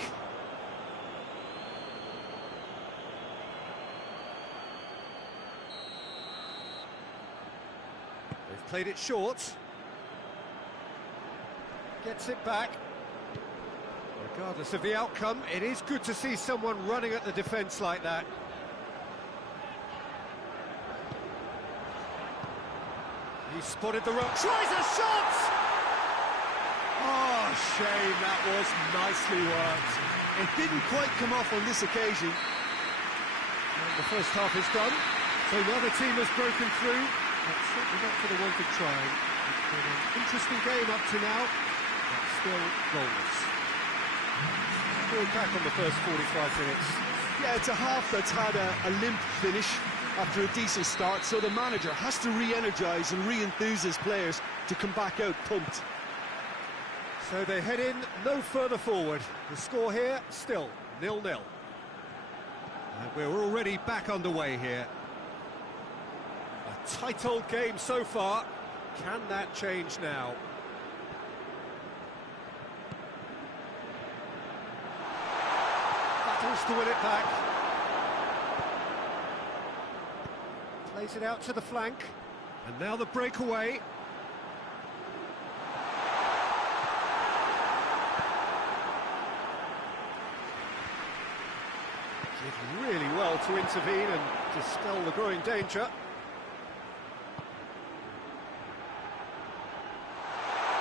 They've played it short. Gets it back. Regardless of the outcome, it is good to see someone running at the defence like that. He spotted the rock, tries a shot! Oh, shame, that was nicely worked. It didn't quite come off on this occasion. And the first half is done, so the other team has broken through, but certainly not for the want of trying. It's been an interesting game up to now, but still goalless. Going back on the first 45 minutes. Yeah, it's a half that's had a limp finish after a decent start, so the manager has to re-energise and re-enthuse his players to come back out pumped. So they head in no further forward. The score here, still 0-0. And we're already back underway here. A tight old game so far. Can that change now? Battles to win it back. Plays it out to the flank. And now the breakaway. Did really well to intervene and dispel the growing danger.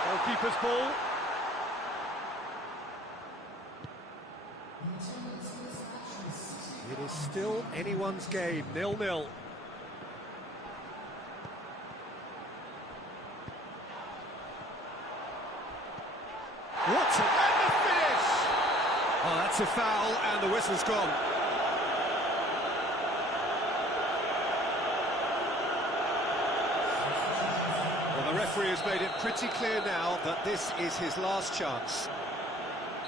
Goalkeeper's ball. It is still anyone's game, 0-0. What a finish! Oh, that's a foul, and the whistle's gone. Well, the referee has made it pretty clear now that this is his last chance.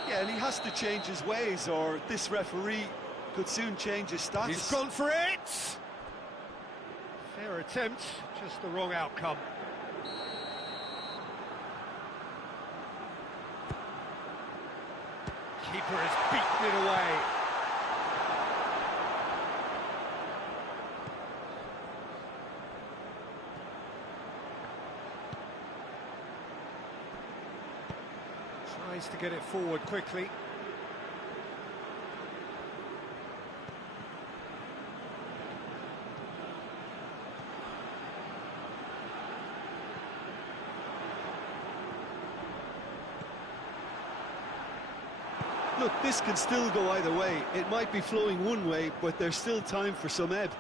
Yeah, and he has to change his ways, or this referee could soon change his status. He's gone for it! Fair attempt, just the wrong outcome. Keeper has beaten it away. Tries to get it forward quickly. Look, this can still go either way. It might be flowing one way, but there's still time for some ebb.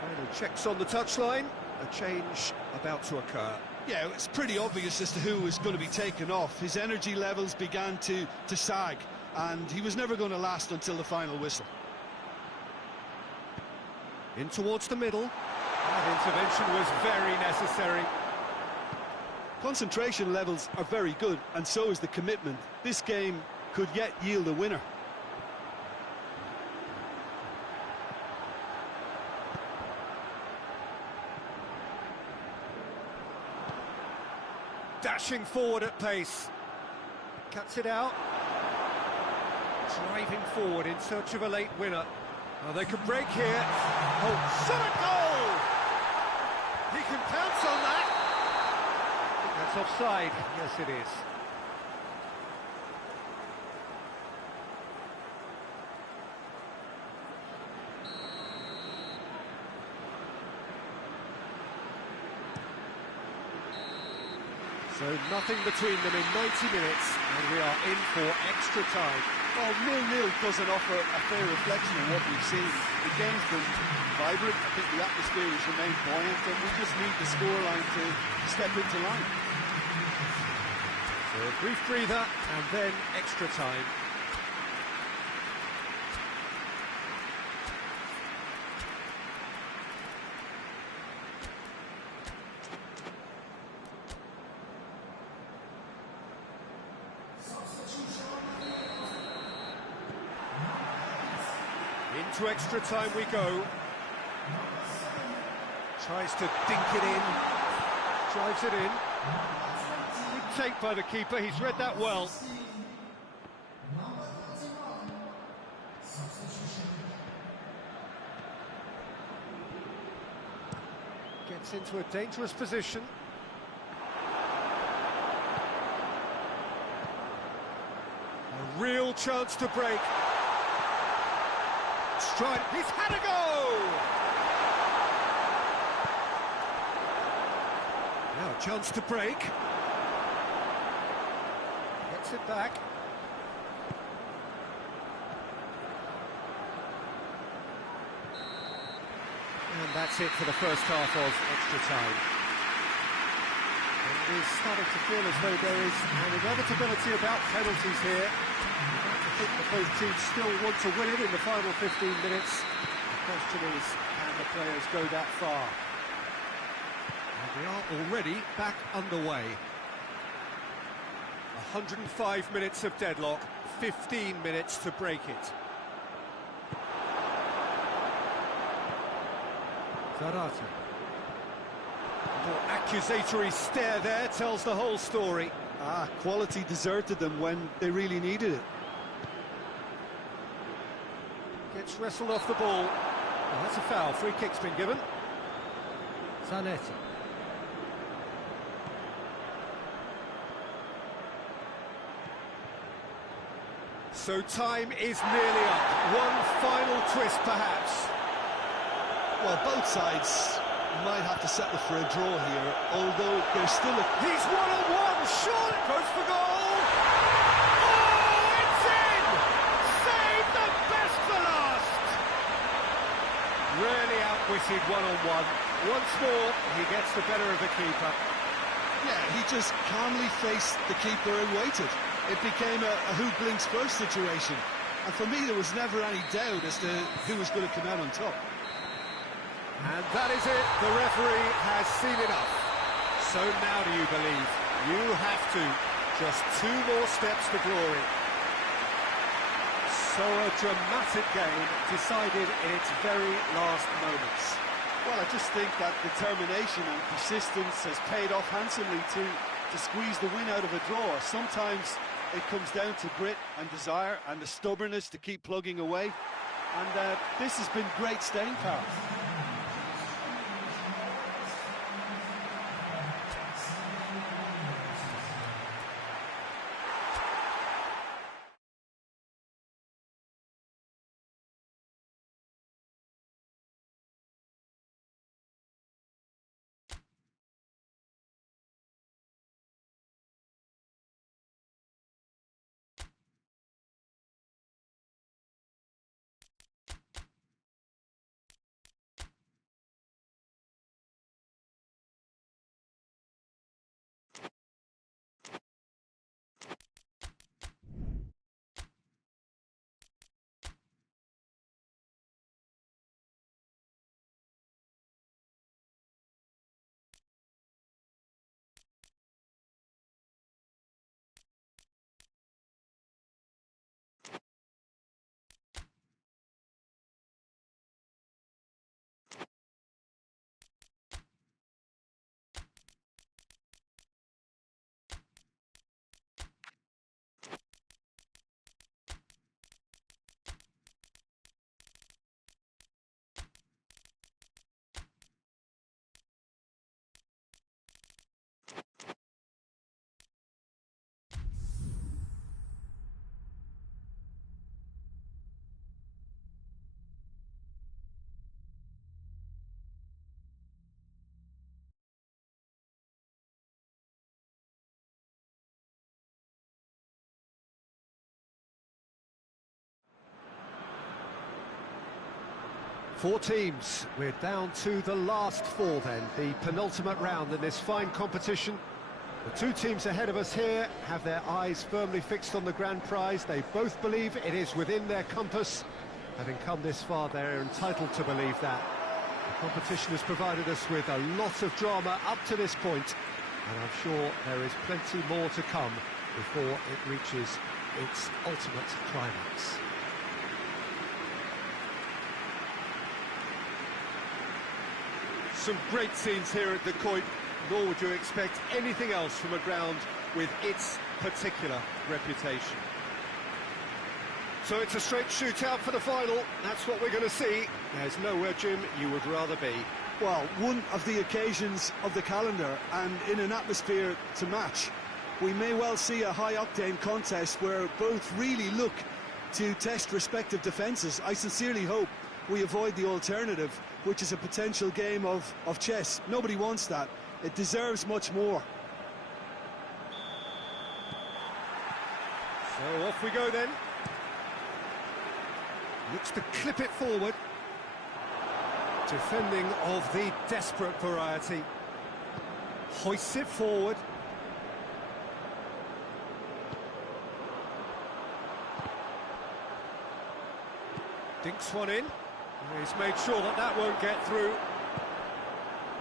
Final checks on the touchline. A change about to occur. Yeah, it's pretty obvious as to who was going to be taken off. His energy levels began to sag, and he was never going to last until the final whistle. In towards the middle. That intervention was very necessary. Concentration levels are very good, and so is the commitment. This game could yet yield a winner. Dashing forward at pace. Cuts it out. Driving forward in search of a late winner. Oh, they could break here. Oh, shot a goal! It's offside. Yes, it is. So nothing between them in 90 minutes, and we are in for extra time. Well, 0-0 doesn't offer a fair reflection of what we've seen. The game's been vibrant. I think the atmosphere has remained buoyant, and we just need the scoreline to step into line. So a brief breather, and then extra time. Into extra time we go. Tries to dink it in. Drives it in. Good take by the keeper, he's read that well. Gets into a dangerous position. A real chance to break. Strike, he's had a go! Now a chance to break. Gets it back. And that's it for the first half of extra time. And we're starting to feel as though there is an inevitability about penalties here. I think that both teams still want to win it in the final 15 minutes. The question is, can the players go that far? And we are already back underway. 105 minutes of deadlock, 15 minutes to break it. Zarate. The accusatory stare there tells the whole story. Quality deserted them when they really needed it. Gets wrestled off the ball. Well, that's a foul. Free kick's been given. Zanetti. So time is nearly up. One final twist, perhaps. Well, both sides might have to settle for a draw here, although there's still a... He's one-on-one, surely goes for goal! Oh, it's in! Save the best for last! Really outwitted one-on-one. Once more, he gets the better of the keeper. Yeah, he just calmly faced the keeper and waited. It became a who blinks first situation. And for me, there was never any doubt as to who was going to come out on top. And that is it, the referee has seen enough. So now do you believe? You have to. Just 2 more steps to glory. So a dramatic game decided in its very last moments. Well, I just think that determination and persistence has paid off handsomely to squeeze the win out of a draw. Sometimes it comes down to grit and desire and the stubbornness to keep plugging away. And this has been great staying power. Four teams. We're down to the last four then, the penultimate round in this fine competition. The two teams ahead of us here have their eyes firmly fixed on the grand prize. They both believe it is within their compass. Having come this far, they're entitled to believe that. The competition has provided us with a lot of drama up to this point, and I'm sure there is plenty more to come before it reaches its ultimate climax. Some great scenes here at the Coit, nor would you expect anything else from a ground with its particular reputation. So it's a straight shootout for the final. That's what we're going to see. There's nowhere, Jim, you would rather be. Well, one of the occasions of the calendar, and in an atmosphere to match. We may well see a high-octane contest where both really look to test respective defences. I sincerely hope we avoid the alternative, which is a potential game of chess. Nobody wants that. It deserves much more. So off we go then. Looks to clip it forward. Defending of the desperate variety. Hoists it forward. Dinks one in. He's made sure that that won't get through.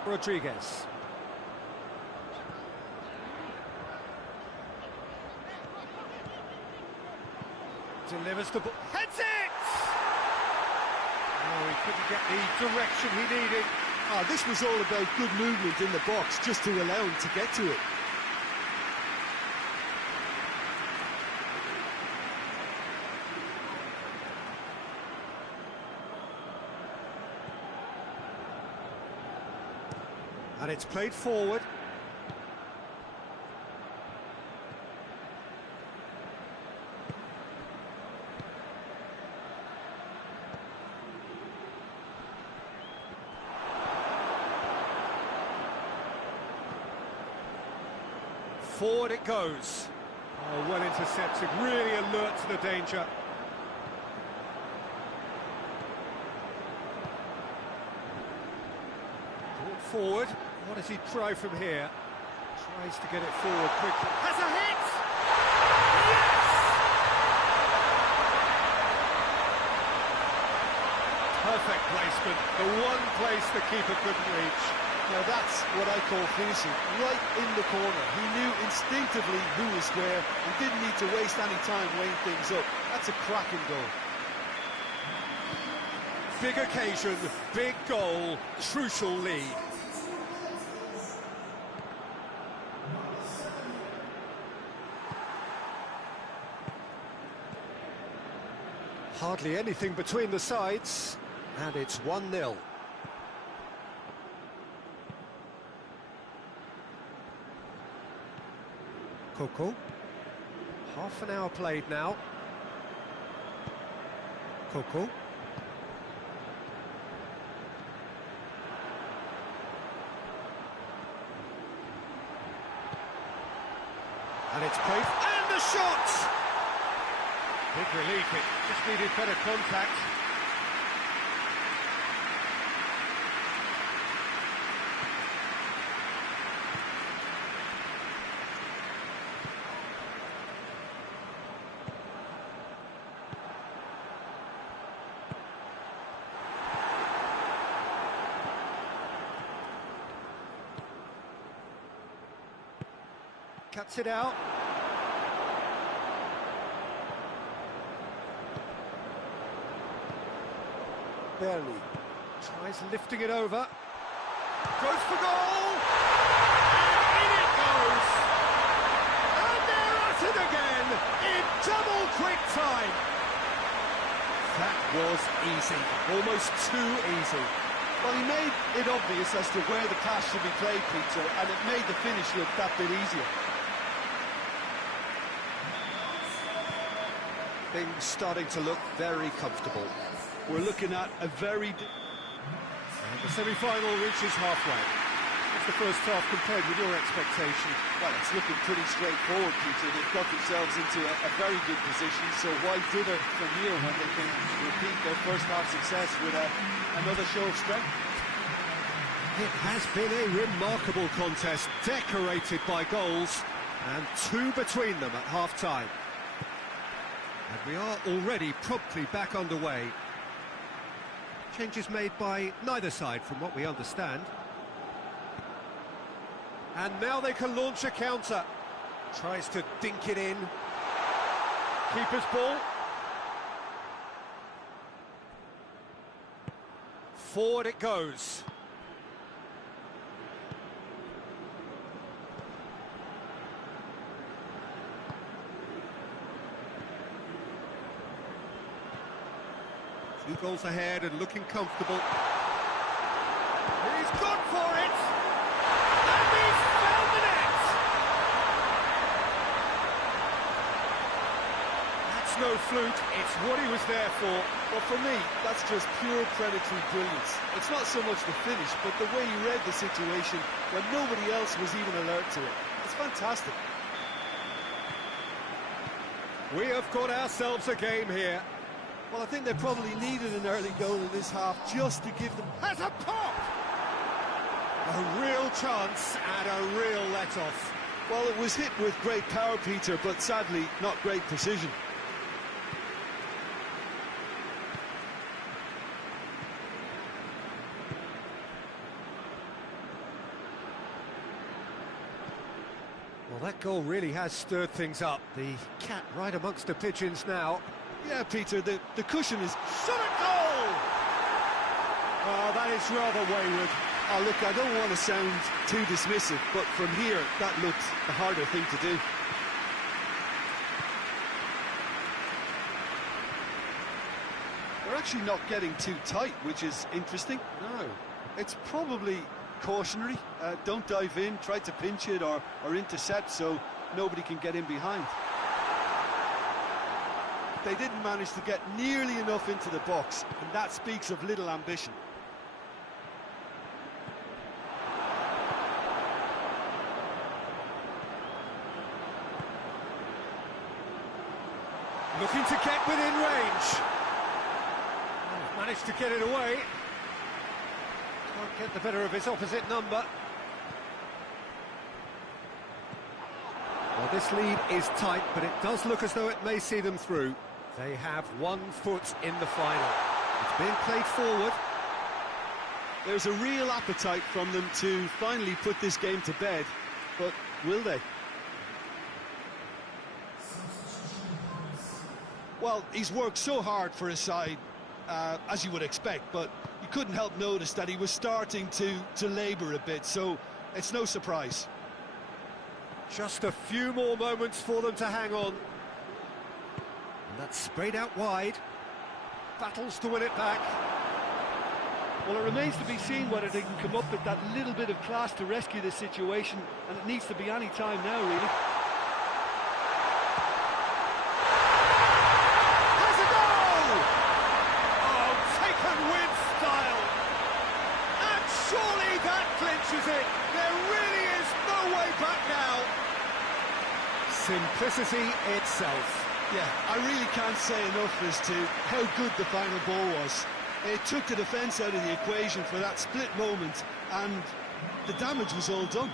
Rodriguez. Delivers the ball. Heads it! Oh, he couldn't get the direction he needed. Oh, this was all about good movement in the box just to allow him to get to it. And it's played forward. Forward it goes. Oh, well intercepted, really alert to the danger. Brought forward. What does he try from here? Tries to get it forward quickly. Has a hit! Yes! Perfect placement. The one place the keeper couldn't reach. Now that's what I call finishing, right in the corner. He knew instinctively who was where and didn't need to waste any time weighing things up. That's a cracking goal. Big occasion, big goal, crucial lead. Hardly anything between the sides, and it's 1-0. Coco. Half an hour played now. Coco. And it's played. And the shot! Big relief, it just needed better contact. Cuts it out. Barely. Tries lifting it over. Goes for goal! And in it goes! And they're at it again in double quick time! That was easy. Almost too easy. Well, he made it obvious as to where the pass should be played, Peter, and it made the finish look that bit easier. Things starting to look very comfortable. We're looking at a very... And the semi-final reaches halfway. How's the first half compared with your expectation? Well, it's looking pretty straightforward, Peter. They've got themselves into a very good position, so why dither from here when they can repeat their first half success with another show of strength? It has been a remarkable contest, decorated by goals, and two between them at half-time. And we are already promptly back underway. Changes made by neither side, from what we understand. And now they can launch a counter. Tries to dink it in. Keeper's ball. Forward it goes. Two goals ahead and looking comfortable. He's gone for it! And he's found the net! That's no fluke, it's what he was there for. Well, for me, that's just pure predatory brilliance. It's not so much the finish, but the way he read the situation when nobody else was even alert to it. It's fantastic. We have got ourselves a game here. Well, I think they probably needed an early goal in this half just to give them... Has a pop! A real chance and a real let-off. Well, it was hit with great power, Peter, but sadly, not great precision. Well, that goal really has stirred things up. The cat right amongst the pigeons now. Yeah, Peter, the cushion is... Shot a goal! Oh, that is rather wayward. Oh, look, I don't want to sound too dismissive, but from here, that looks the harder thing to do. They're actually not getting too tight, which is interesting. No. It's probably cautionary. Don't dive in, try to pinch it or intercept so nobody can get in behind. They didn't manage to get nearly enough into the box, and that speaks of little ambition. Looking to get within range. Oh, managed to get it away. Can't get the better of his opposite number. Well, this lead is tight, but it does look as though it may see them through. They have 1 foot in the final. It's being played forward. There's a real appetite from them to finally put this game to bed, but will they? Well, he's worked so hard for his side, as you would expect, but you couldn't help notice that he was starting to labour a bit, so it's no surprise. Just a few more moments for them to hang on. And that's sprayed out wide. Battles to win it back. Well, it remains to be seen whether they can come up with that little bit of class to rescue this situation, and it needs to be any time now, really. Has a goal! Oh, taken with style. And surely that clinches it. There really is no way back now. Simplicity itself. Yeah, I really can't say enough as to how good the final ball was. It took the defence out of the equation for that split moment, and the damage was all done.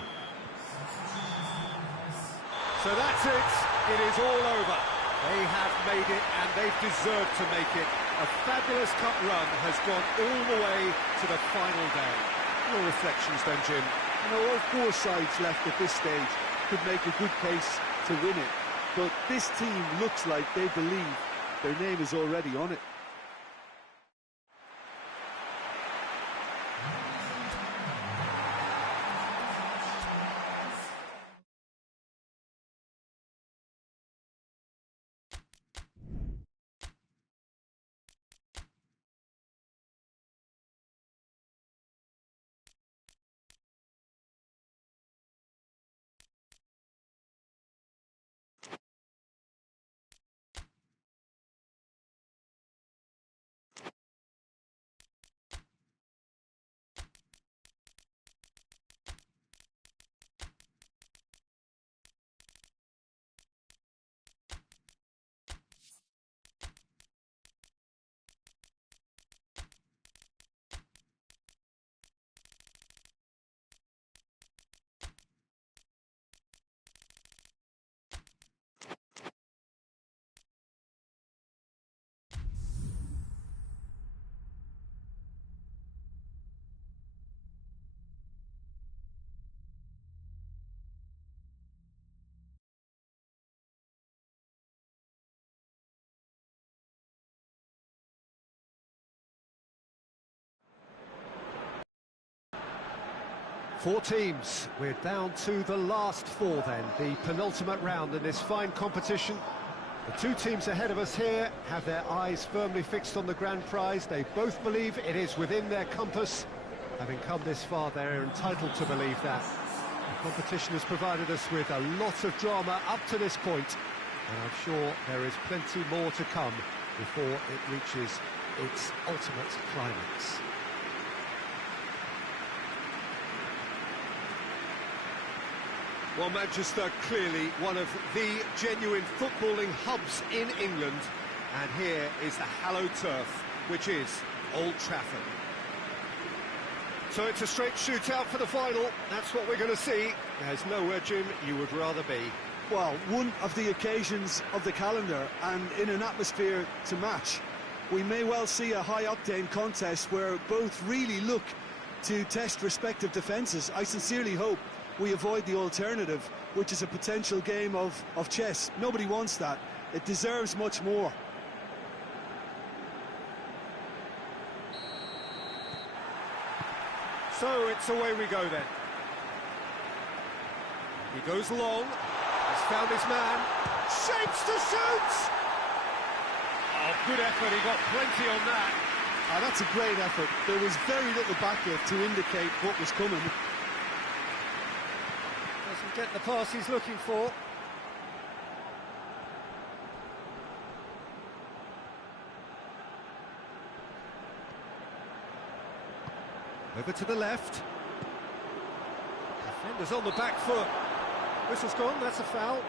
So that's it. It is all over. They have made it, and they've deserved to make it. A fabulous cup run has gone all the way to the final day. Your reflections then, Jim? You know, all 4 sides left at this stage could make a good case to win it, but this team looks like they believe their name is already on it. Four teams. We're down to the last four then, the penultimate round in this fine competition. The two teams ahead of us here have their eyes firmly fixed on the grand prize. They both believe it is within their compass. Having come this far, they're entitled to believe that. The competition has provided us with a lot of drama up to this point, and I'm sure there is plenty more to come before it reaches its ultimate climax. Well, Manchester, clearly one of the genuine footballing hubs in England. And here is the hallowed turf, which is Old Trafford. So it's a straight shootout for the final. That's what we're going to see. There's nowhere, Jim, you would rather be. Well, one of the occasions of the calendar, and in an atmosphere to match. We may well see a high-octane contest where both really look to test respective defences. I sincerely hope we avoid the alternative, which is a potential game of chess. Nobody wants that. It deserves much more. So it's away we go then. He goes long. He's found his man. Shapes to shoot! Oh, good effort. He got plenty on that. Ah, that's a great effort. There was very little backlift to indicate what was coming. Doesn't get the pass he's looking for. Over to the left. Defender's on the back foot. Whistle's gone, that's a foul.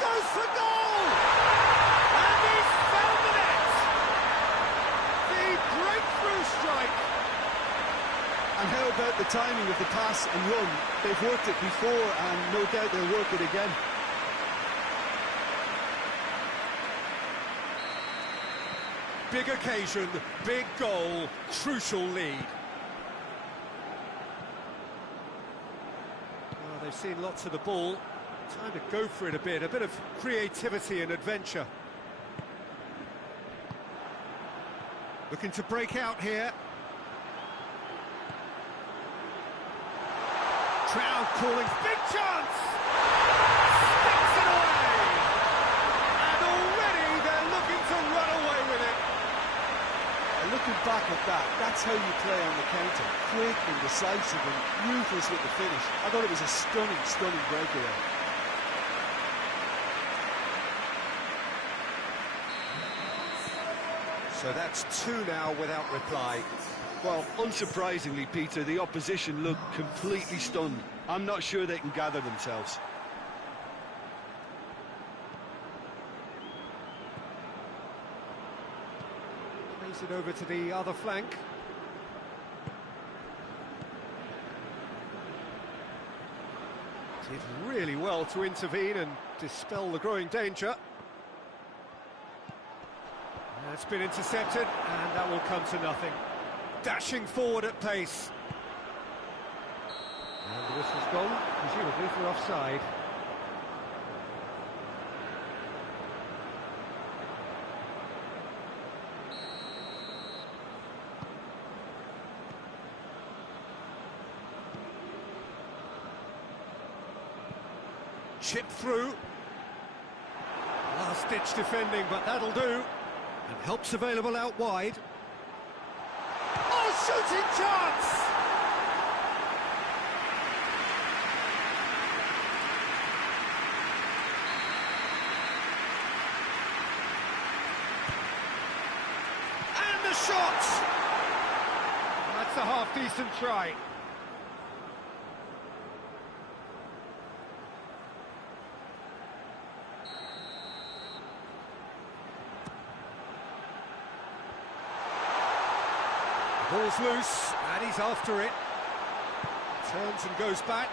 Goes for goal! And he's found the net! The breakthrough strike! And how about the timing of the pass and run? They've worked it before, and no doubt they'll work it again. Big occasion, big goal, crucial lead. Well, they've seen lots of the ball. Time to go for it a bit of creativity and adventure. Looking to break out here. Crowd calling, big chance! Sticks it away! And already they're looking to run away with it. And looking back at that, that's how you play on the counter. Quick and decisive and ruthless with the finish. I thought it was a stunning, stunning breakaway. So that's two now without reply. Well, unsurprisingly, Peter, the opposition look completely stunned. I'm not sure they can gather themselves. Plays it over to the other flank. Did really well to intervene and dispel the growing danger. That's been intercepted, and that will come to nothing. Dashing forward at pace. And the whistle's gone, presumably for offside. Chip through. Last-ditch defending, but that'll do. And help's available out wide. Oh, shooting chance! And the shot! That's a half-decent try. Ball's loose, and he's after it. Turns and goes back.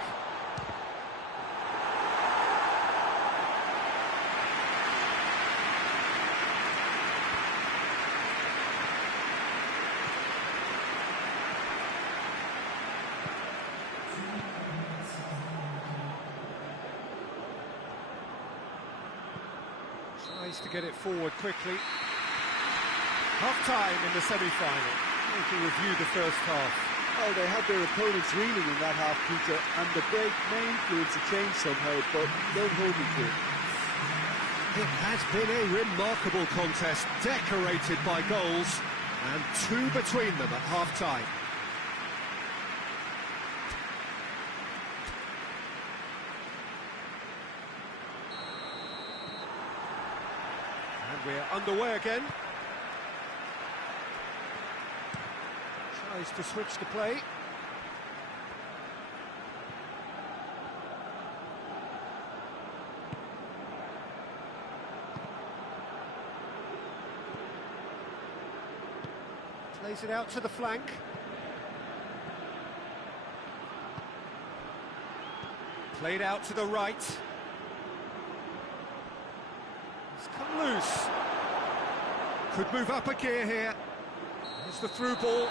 Tries to get it forward quickly. Half-time in the semi-final. To review the first half. Well, they had their opponents reeling in that half, Peter, and the break may influence a change somehow, but don't hold me to it. It has been a remarkable contest, decorated by goals, and two between them at half-time. And we're underway again. Tries to switch the play. Plays it out to the flank. Played out to the right. It's come loose. Could move up a gear here. Here's the through ball.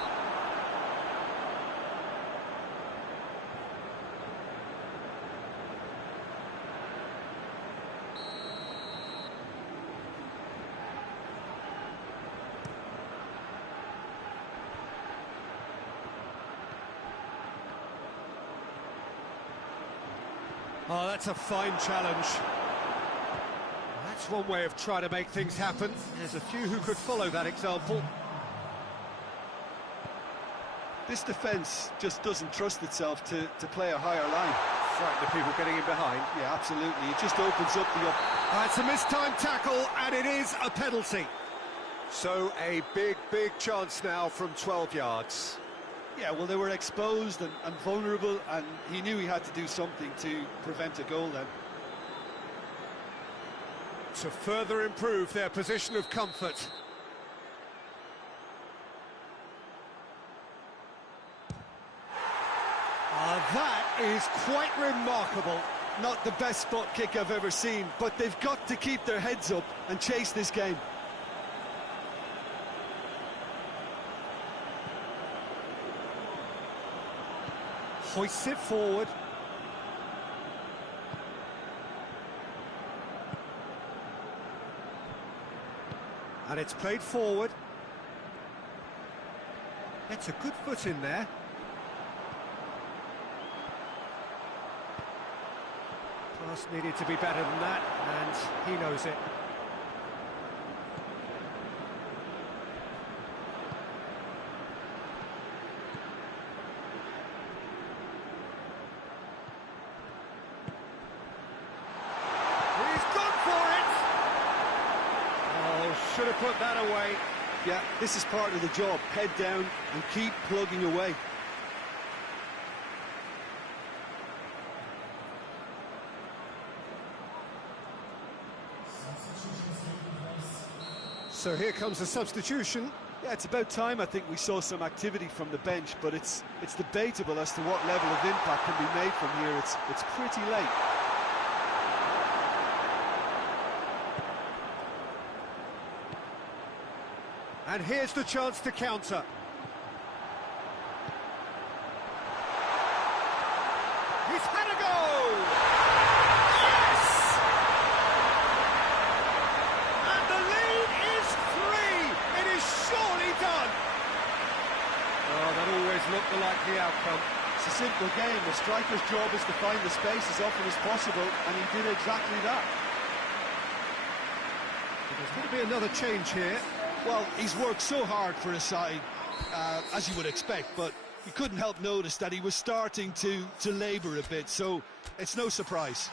Oh, that's a fine challenge. That's one way of trying to make things happen. There's a few who could follow that example. This defence just doesn't trust itself to play a higher line. Frighten the people getting in behind. Yeah, absolutely. It just opens up the... It's a mistimed tackle, and it is a penalty. So a big chance now from 12 yards. Yeah, well, they were exposed and vulnerable, and he knew he had to do something to prevent a goal then. To further improve their position of comfort. That is quite remarkable. Not the best spot kick I've ever seen, but they've got to keep their heads up and chase this game. Hoists it forward. And it's played forward. Gets a good foot in there. Pass needed to be better than that, and he knows it. Should have put that away. Yeah, this is part of the job. Head down and keep plugging away. So here comes a substitution. Yeah, it's about time I think we saw some activity from the bench, but it's debatable as to what level of impact can be made from here. It's pretty late. And here's the chance to counter. He's had a goal! Yes! And the lead is 3! It is surely done! Oh, that always looked the likely outcome. It's a simple game. The striker's job is to find the space as often as possible, and he did exactly that. There's going to be another change here. Well, he's worked so hard for his side, as you would expect, but you couldn't help notice that he was starting to labour a bit, so it's no surprise.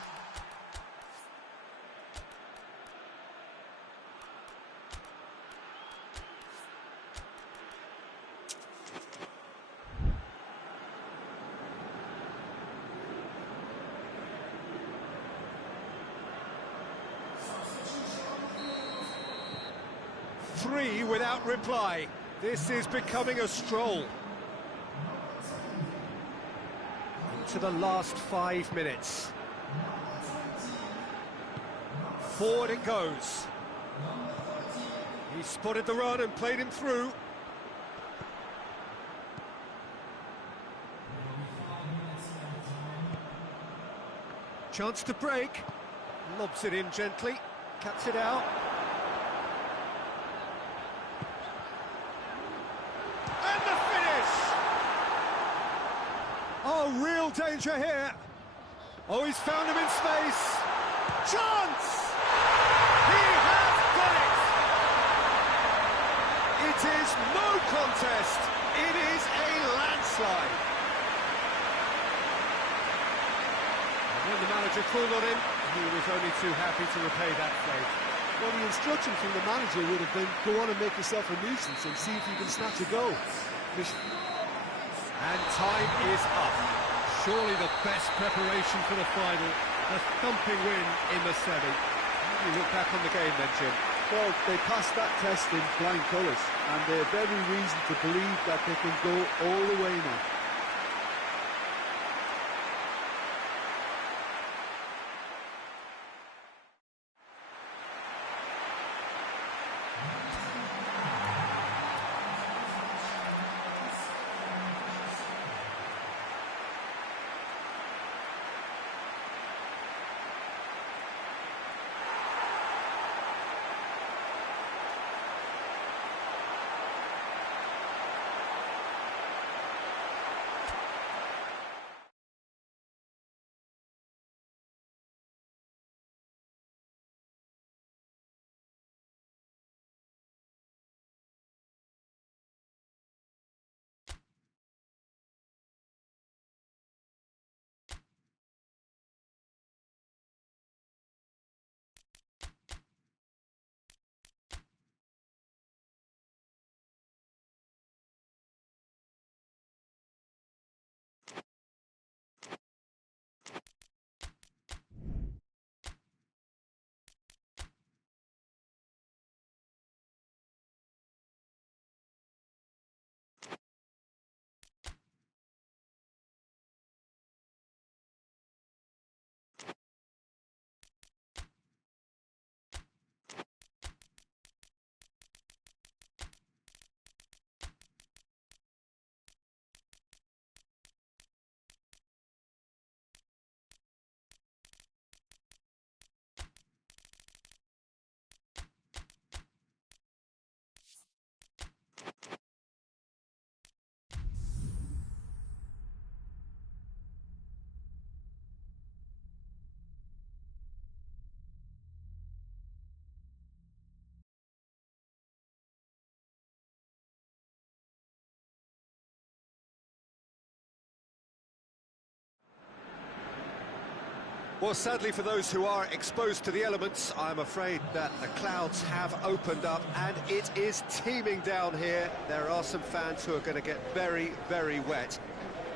Three without reply. This is becoming a stroll. To the last 5 minutes. Forward it goes. He spotted the run and played him through. Chance to break. Lobs it in gently. Cuts it out. real danger here. Oh, he's found him in space. Chance! He has got it! It is no contest. It is a landslide. And when the manager called on him, he was only too happy to repay that faith. Well, the instruction from the manager would have been, go on and make yourself a nuisance and see if you can snatch a goal. And time is up. Surely the best preparation for the final. A thumping win in the semi. How do you look back on the game then, Jim? Well, they passed that test in flying colours, and they have every reason to believe that they can go all the way now. Well, sadly for those who are exposed to the elements, I'm afraid that the clouds have opened up and it is teeming down here. There are some fans who are going to get very, very wet.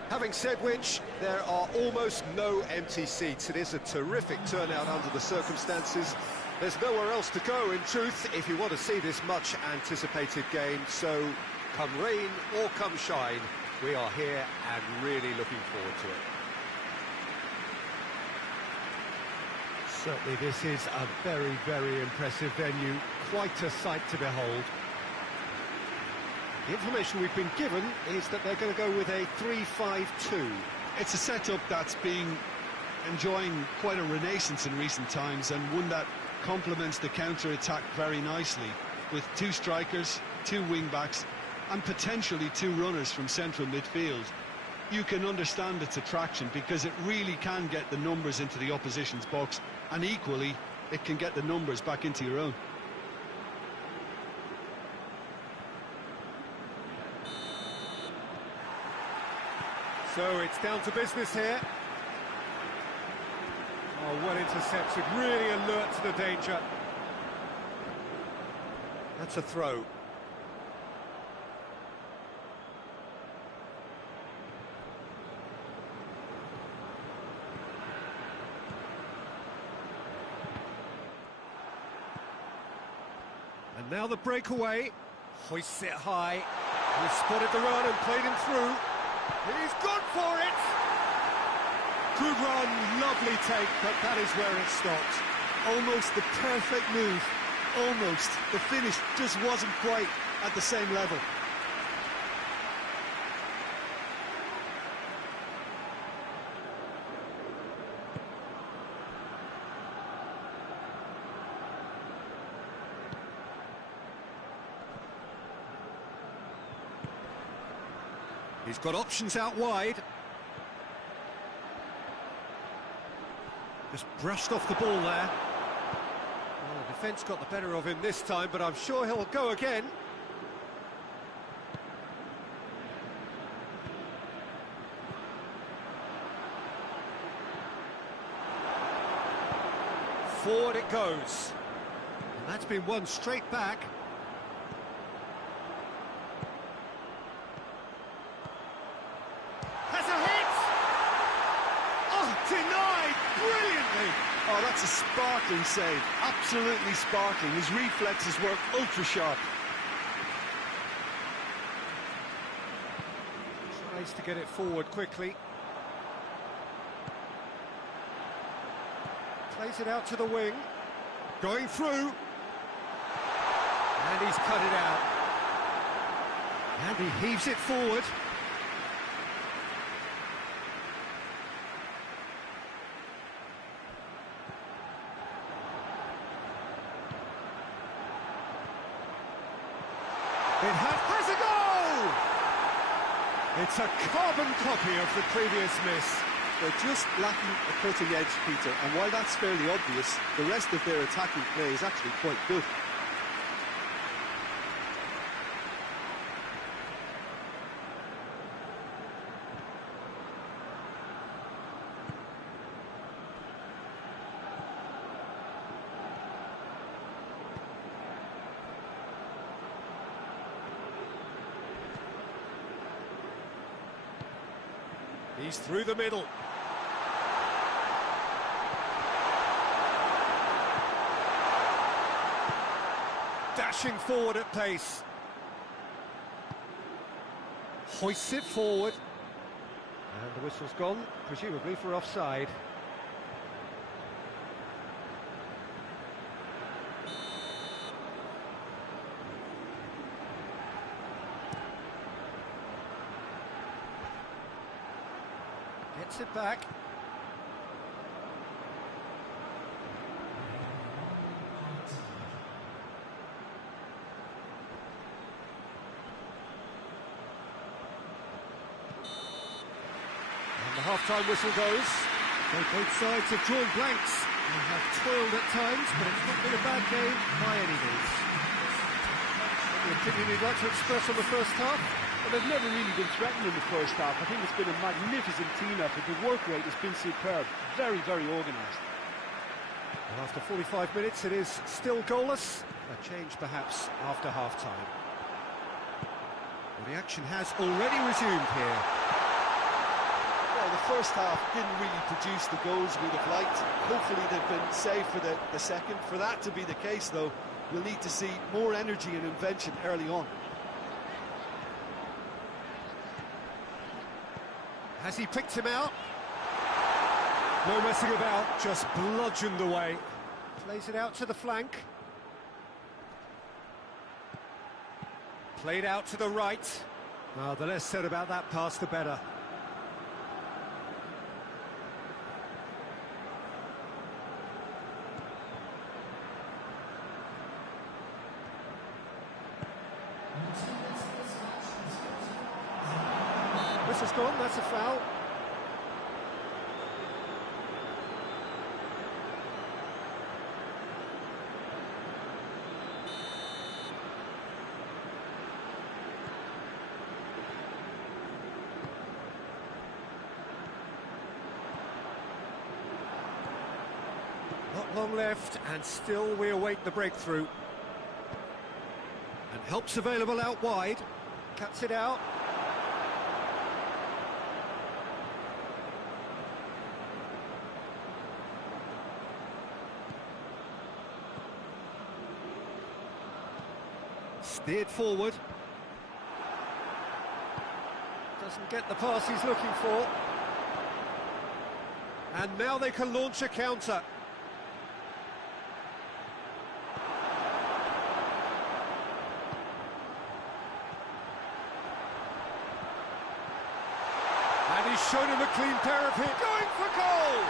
Having said which, there are almost no empty seats. It is a terrific turnout under the circumstances. There's nowhere else to go, in truth, if you want to see this much-anticipated game. So, come rain or come shine, we are here and really looking forward to it. Certainly this is a very, very impressive venue, quite a sight to behold. The information we've been given is that they're going to go with a 3-5-2. It's a setup that's been enjoying quite a renaissance in recent times, and one that complements the counter-attack very nicely, with two strikers, two wing-backs, and potentially two runners from central midfield. You can understand its attraction because it really can get the numbers into the opposition's box, and equally, it can get the numbers back into your own. So it's down to business here. Oh, well intercepted, really alert to the danger. That's a throw. And now the breakaway. Hoists it high. He spotted the run and played him through. He's gone for it! Good run, lovely take, but that is where it stopped. Almost the perfect move. Almost. The finish just wasn't quite at the same level. He's got options out wide. Just brushed off the ball there. Well, the defence got the better of him this time, but I'm sure he'll go again. Forward it goes. And that's been won straight back. Has a hit! Oh, denied brilliantly! Oh, that's a sparkling save. Absolutely sparkling. His reflexes work ultra sharp. Tries to get it forward quickly. Plays it out to the wing. Going through. And he's cut it out. And he heaves it forward. It has a goal! It's a carbon copy of the previous miss. They're just lacking a cutting edge, Peter, and while that's fairly obvious, the rest of their attacking play is actually quite good. He's through the middle. Dashing forward at pace. Hoists it forward. And the whistle's gone, presumably for offside. Gets it back. And the half-time whistle goes. So both sides have drawn blanks. They have toiled at times, but it's not been a bad game by any means. Any opinion you'd like to express on the first half? Well, they've never really been threatened in the first half. I think it's been a magnificent team effort. The work rate has been superb. Very, very organised. And after 45 minutes, it is still goalless. A change, perhaps, after half-time. Well, the action has already resumed here. Well, the first half didn't really produce the goals we'd have liked. Hopefully they've been saved for the second. For that to be the case, though, we'll need to see more energy and invention early on. Has he picked him out? No messing about, just bludgeoned away. Plays it out to the flank. Played out to the right. Well, the less said about that pass, the better. This is gone, that's a foul. Not long left, and still we await the breakthrough. And help's available out wide. Cuts it out. Steered forward. Doesn't get the pass he's looking for. And now they can launch a counter. And he's shown him a clean pair of hits. Going for goal!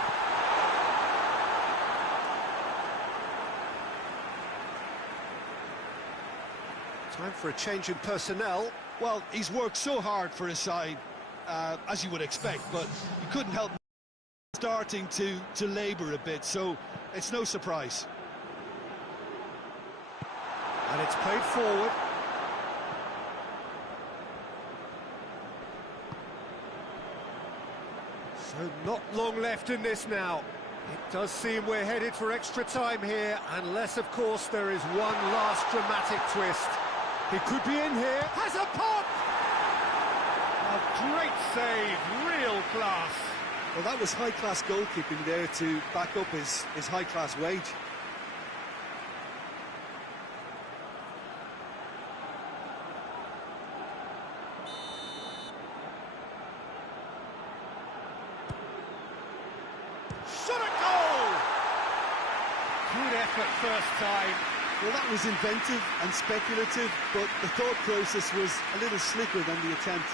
Time for a change in personnel. Well, he's worked so hard for his side, as you would expect, but you couldn't help starting to labour a bit, so it's no surprise. And it's played forward. So not long left in this now. It does seem we're headed for extra time here, unless, of course, there is one last dramatic twist. He could be in here. Has a pop! A great save, real class. Well, that was high-class goalkeeping there to back up his high-class wage. Shot a goal! Good effort first time. Well, that was inventive and speculative, but the thought process was a little slicker than the attempt.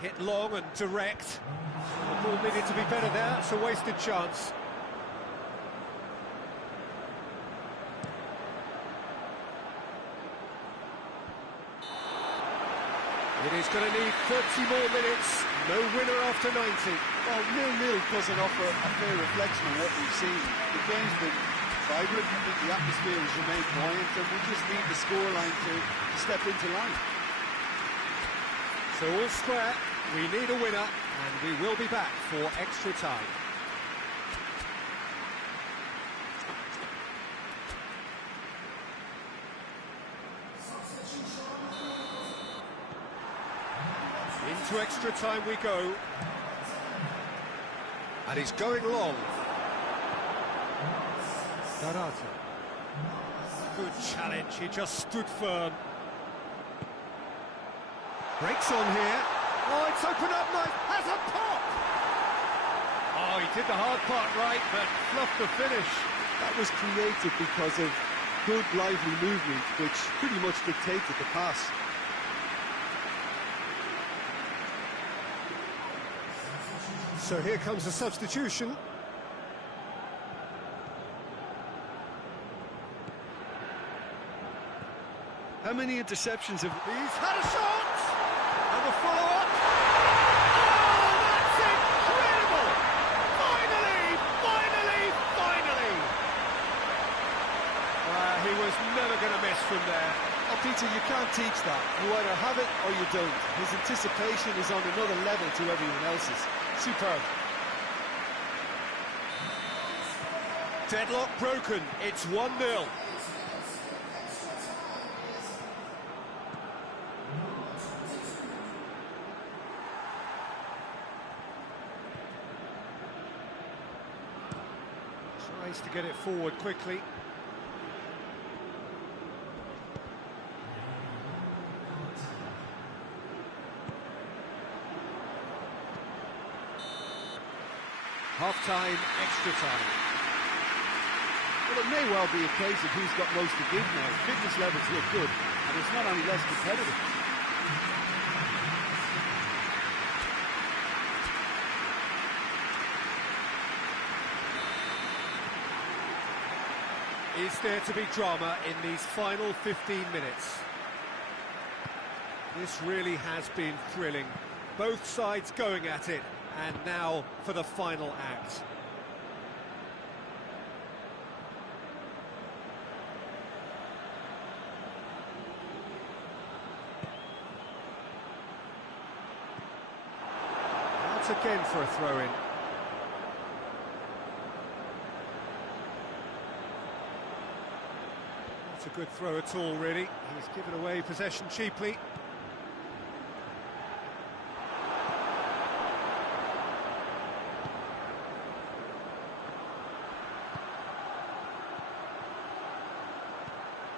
Hit long and direct. The ball needed to be better there. It's a wasted chance. It is going to need 30 more minutes. No winner after 90. Well, 0-0 doesn't offer a fair reflection on what we've seen. The game's been vibrant, I think the atmosphere has remained buoyant, and we just need the scoreline to step into line. So all square, we need a winner, and we will be back for extra time. Into extra time we go. And he's going long. Garata. Good challenge, he just stood firm. Breaks on here. Oh, it's opened up nice. Has a pop! Oh, he did the hard part right, but fluffed the finish. That was created because of good, lively movement, which pretty much dictated the pass. So here comes the substitution. How many interceptions have... He's had a shot! And the follow-up. Oh, that's incredible! Finally! He was never going to miss from there. Oh, Peter, you can't teach that. You either have it or you don't. His anticipation is on another level to everyone else's. Superb. Deadlock broken. It's 1-0. Tries to get it forward quickly. Half-time, extra time. Well, it may well be a case of who's got most to give now. Fitness levels look good, and it's not any less competitive. Is there to be drama in these final 15 minutes? This really has been thrilling. Both sides going at it, and now for the final act. Out again for a throw-in. Not a good throw at all, really. He's given away possession cheaply.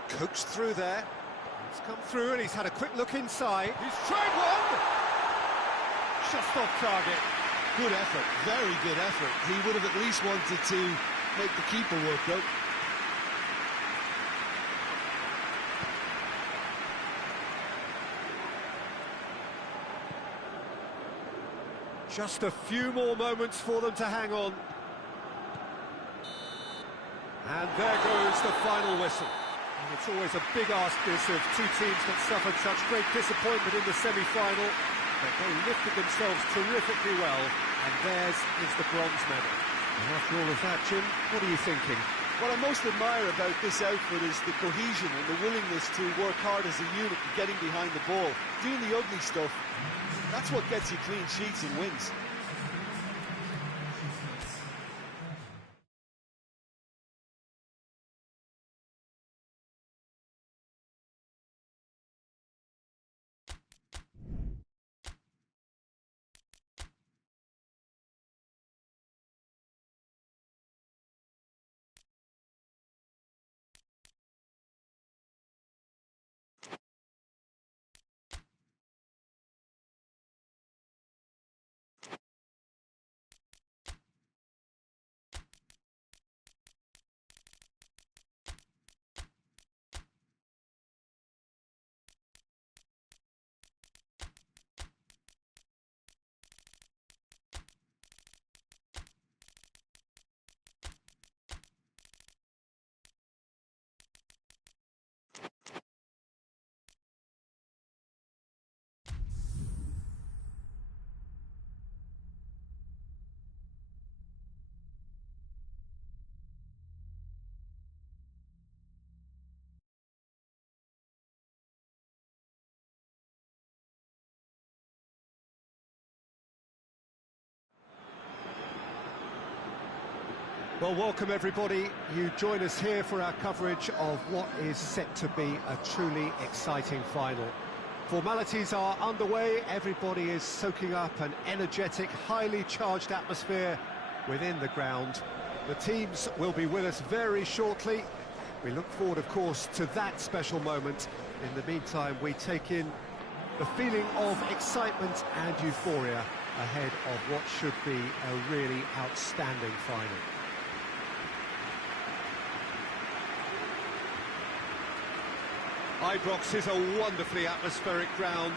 Coached through there. He's come through and he's had a quick look inside. He's tried one! Just off target. Good effort, very good effort. He would have at least wanted to make the keeper work out. Just a few more moments for them to hang on. And there goes the final whistle. And it's always a big ask, this, of two teams that suffered such great disappointment in the semi-final. But they lifted themselves terrifically well, and theirs is the bronze medal. And after all of that, Jim, what are you thinking? What I most admire about this outfit is the cohesion and the willingness to work hard as a unit and getting behind the ball. Doing the ugly stuff, that's what gets you clean sheets and wins. Well, welcome everybody. You join us here for our coverage of what is set to be a truly exciting final. Formalities are underway, everybody is soaking up an energetic, highly charged atmosphere within the ground. The teams will be with us very shortly. We look forward, of course, to that special moment. In the meantime, we take in the feeling of excitement and euphoria ahead of what should be a really outstanding final. Ibrox is a wonderfully atmospheric ground.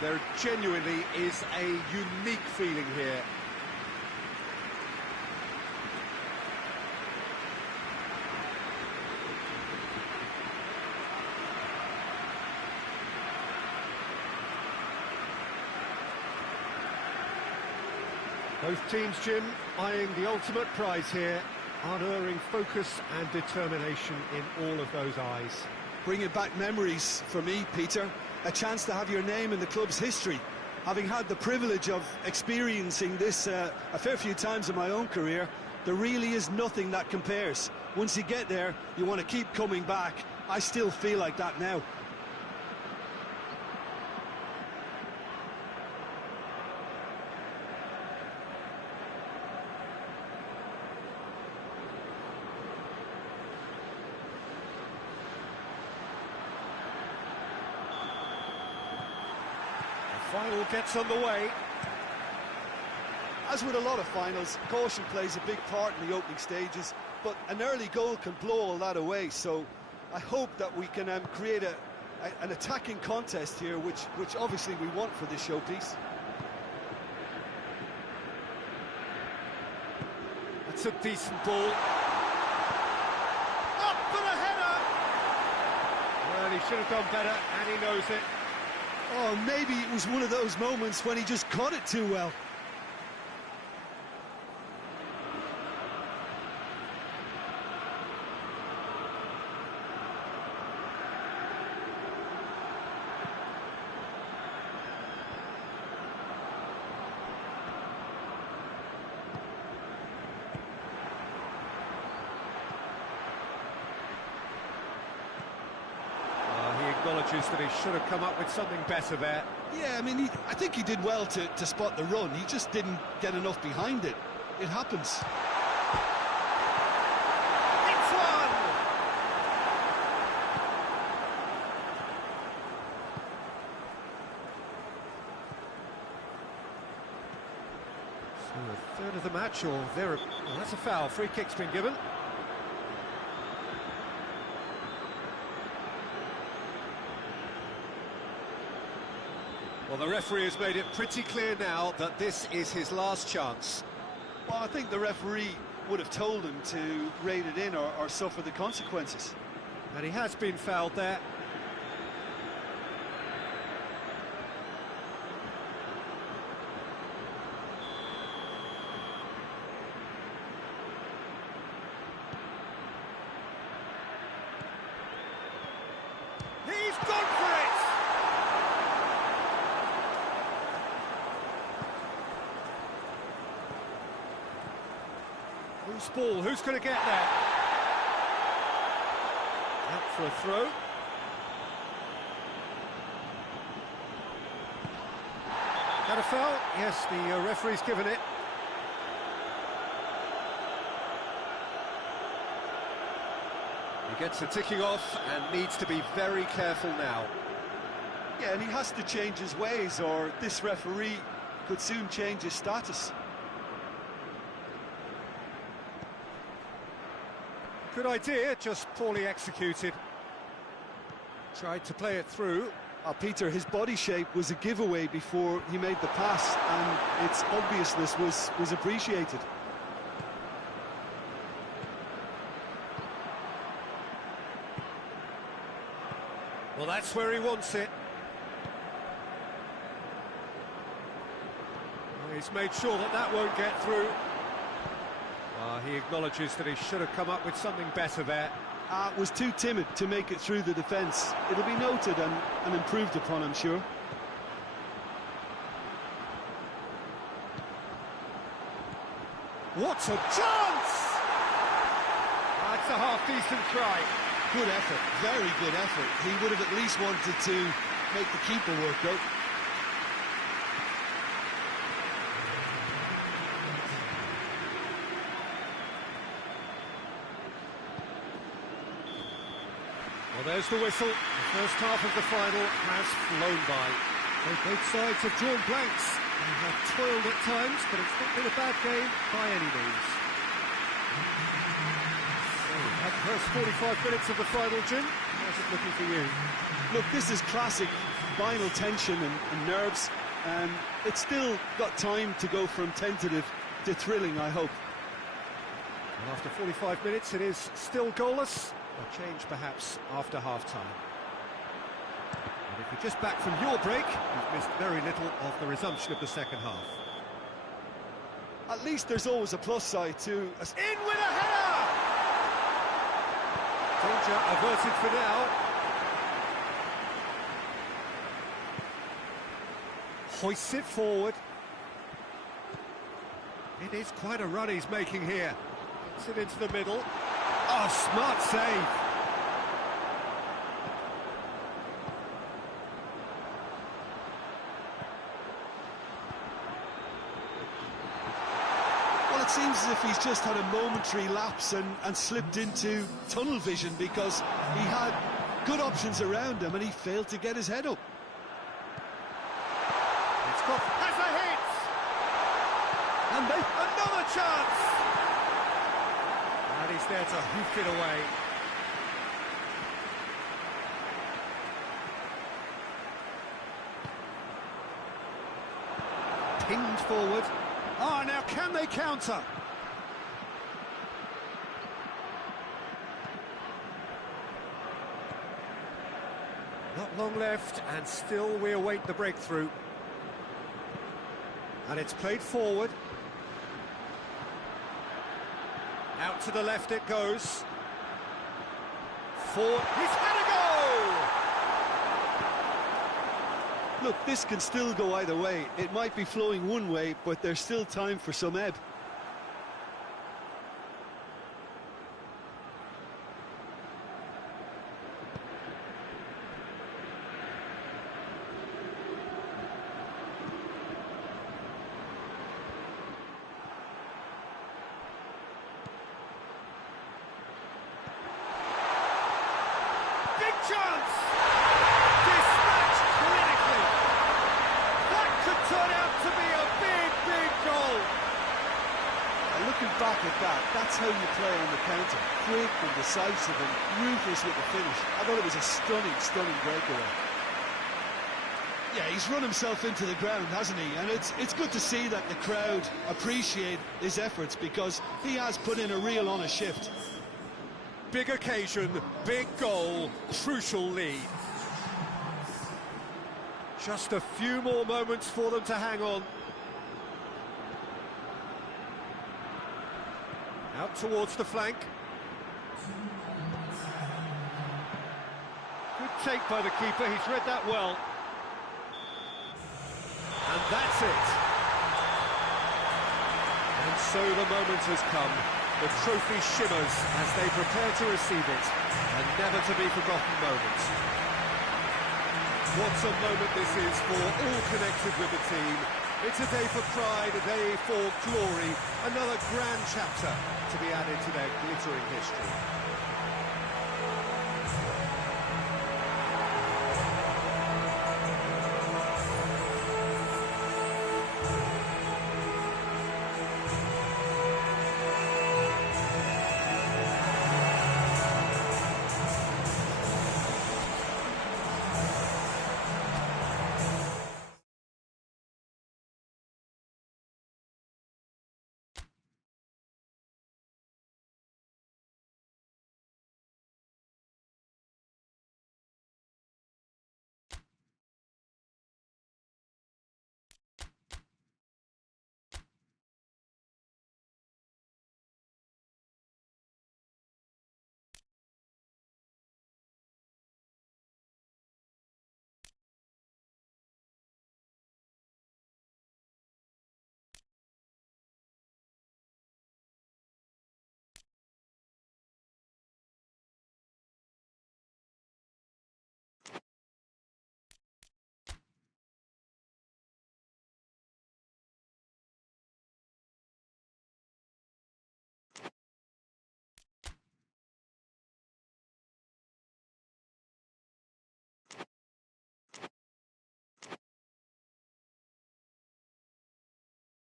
There genuinely is a unique feeling here. Both teams, Jim, eyeing the ultimate prize here, unerring focus and determination in all of those eyes. Bringing back memories for me, Peter. A chance to have your name in the club's history. Having had the privilege of experiencing this a fair few times in my own career, there really is nothing that compares. Once you get there, you want to keep coming back. I still feel like that now. Final gets underway. As with a lot of finals, caution plays a big part in the opening stages, but an early goal can blow all that away, so I hope that we can create an attacking contest here, which obviously we want for this showpiece. That's a decent ball. Up for the header! Well, he should have done better, and he knows it. Oh, maybe it was one of those moments when he just caught it too well. Acknowledges that he should have come up with something better there. Yeah, I mean, I think he did well to spot the run. He just didn't get enough behind it. It happens. It's one! So a third of the match, or there? Well, that's a foul. Free kick's been given. Well, the referee has made it pretty clear now that this is his last chance. Well, I think the referee would have told him to rate it in or suffer the consequences. And he has been fouled there. He's gone for it! Who's ball? Who's going to get there? Out for a throw. That a foul? Yes, the referee's given it. He gets the ticking off and needs to be very careful now. Yeah, and he has to change his ways, or this referee could soon change his status. Good idea, just poorly executed. Tried to play it through. Peter, his body shape was a giveaway before he made the pass, and its obviousness was appreciated. Well, that's where he wants it. Well, he's made sure that that won't get through. He acknowledges that he should have come up with something better there. Was too timid to make it through the defence. It'll be noted and improved upon, I'm sure. What a chance! That's a half-decent try. Good effort, very good effort. He would have at least wanted to make the keeper work, though. Well, there's the whistle. The first half of the final has flown by. Both sides have drawn blanks. They have toiled at times, but it's not been a bad game by any means. So, at the first 45 minutes of the final, Jim, how's it looking for you? Look, this is classic final tension and nerves, and it's still got time to go from tentative to thrilling, I hope. And after 45 minutes, it is still goalless. A change perhaps after half-time. And if you're just back from your break, you've missed very little of the resumption of the second half. At least there's always a plus side to... In with a header! Danger averted for now. Hoists it forward. It is quite a run he's making here. Gets it into the middle. Oh, smart save. Well, it seems as if he's just had a momentary lapse and slipped into tunnel vision, because he had good options around him and he failed to get his head up. It's got Has a hit! And another chance! And he's there to hoof it away. Pinged forward. Ah, now can they counter? Not long left, and still we await the breakthrough. And it's played forward. Out to the left it goes. Forward. He's had a goal! Look, this can still go either way. It might be flowing one way, but there's still time for some ebb. Chance! Dispatched clinically. That could turn out to be a big, big goal. And looking back at that, that's how you play on the counter. Quick and decisive and ruthless with the finish. I thought it was a stunning, stunning breakaway. Yeah, he's run himself into the ground, hasn't he? And it's good to see that the crowd appreciate his efforts, because he has put in a real honest shift. Big occasion, big goal, crucial lead. Just a few more moments for them to hang on. Out towards the flank. Good take by the keeper, he's read that well. And that's it. And so the moment has come. The trophy shimmers as they prepare to receive it. A never-to-be-forgotten moment. What a moment this is for all connected with the team. It's a day for pride, a day for glory. Another grand chapter to be added to their glittering history.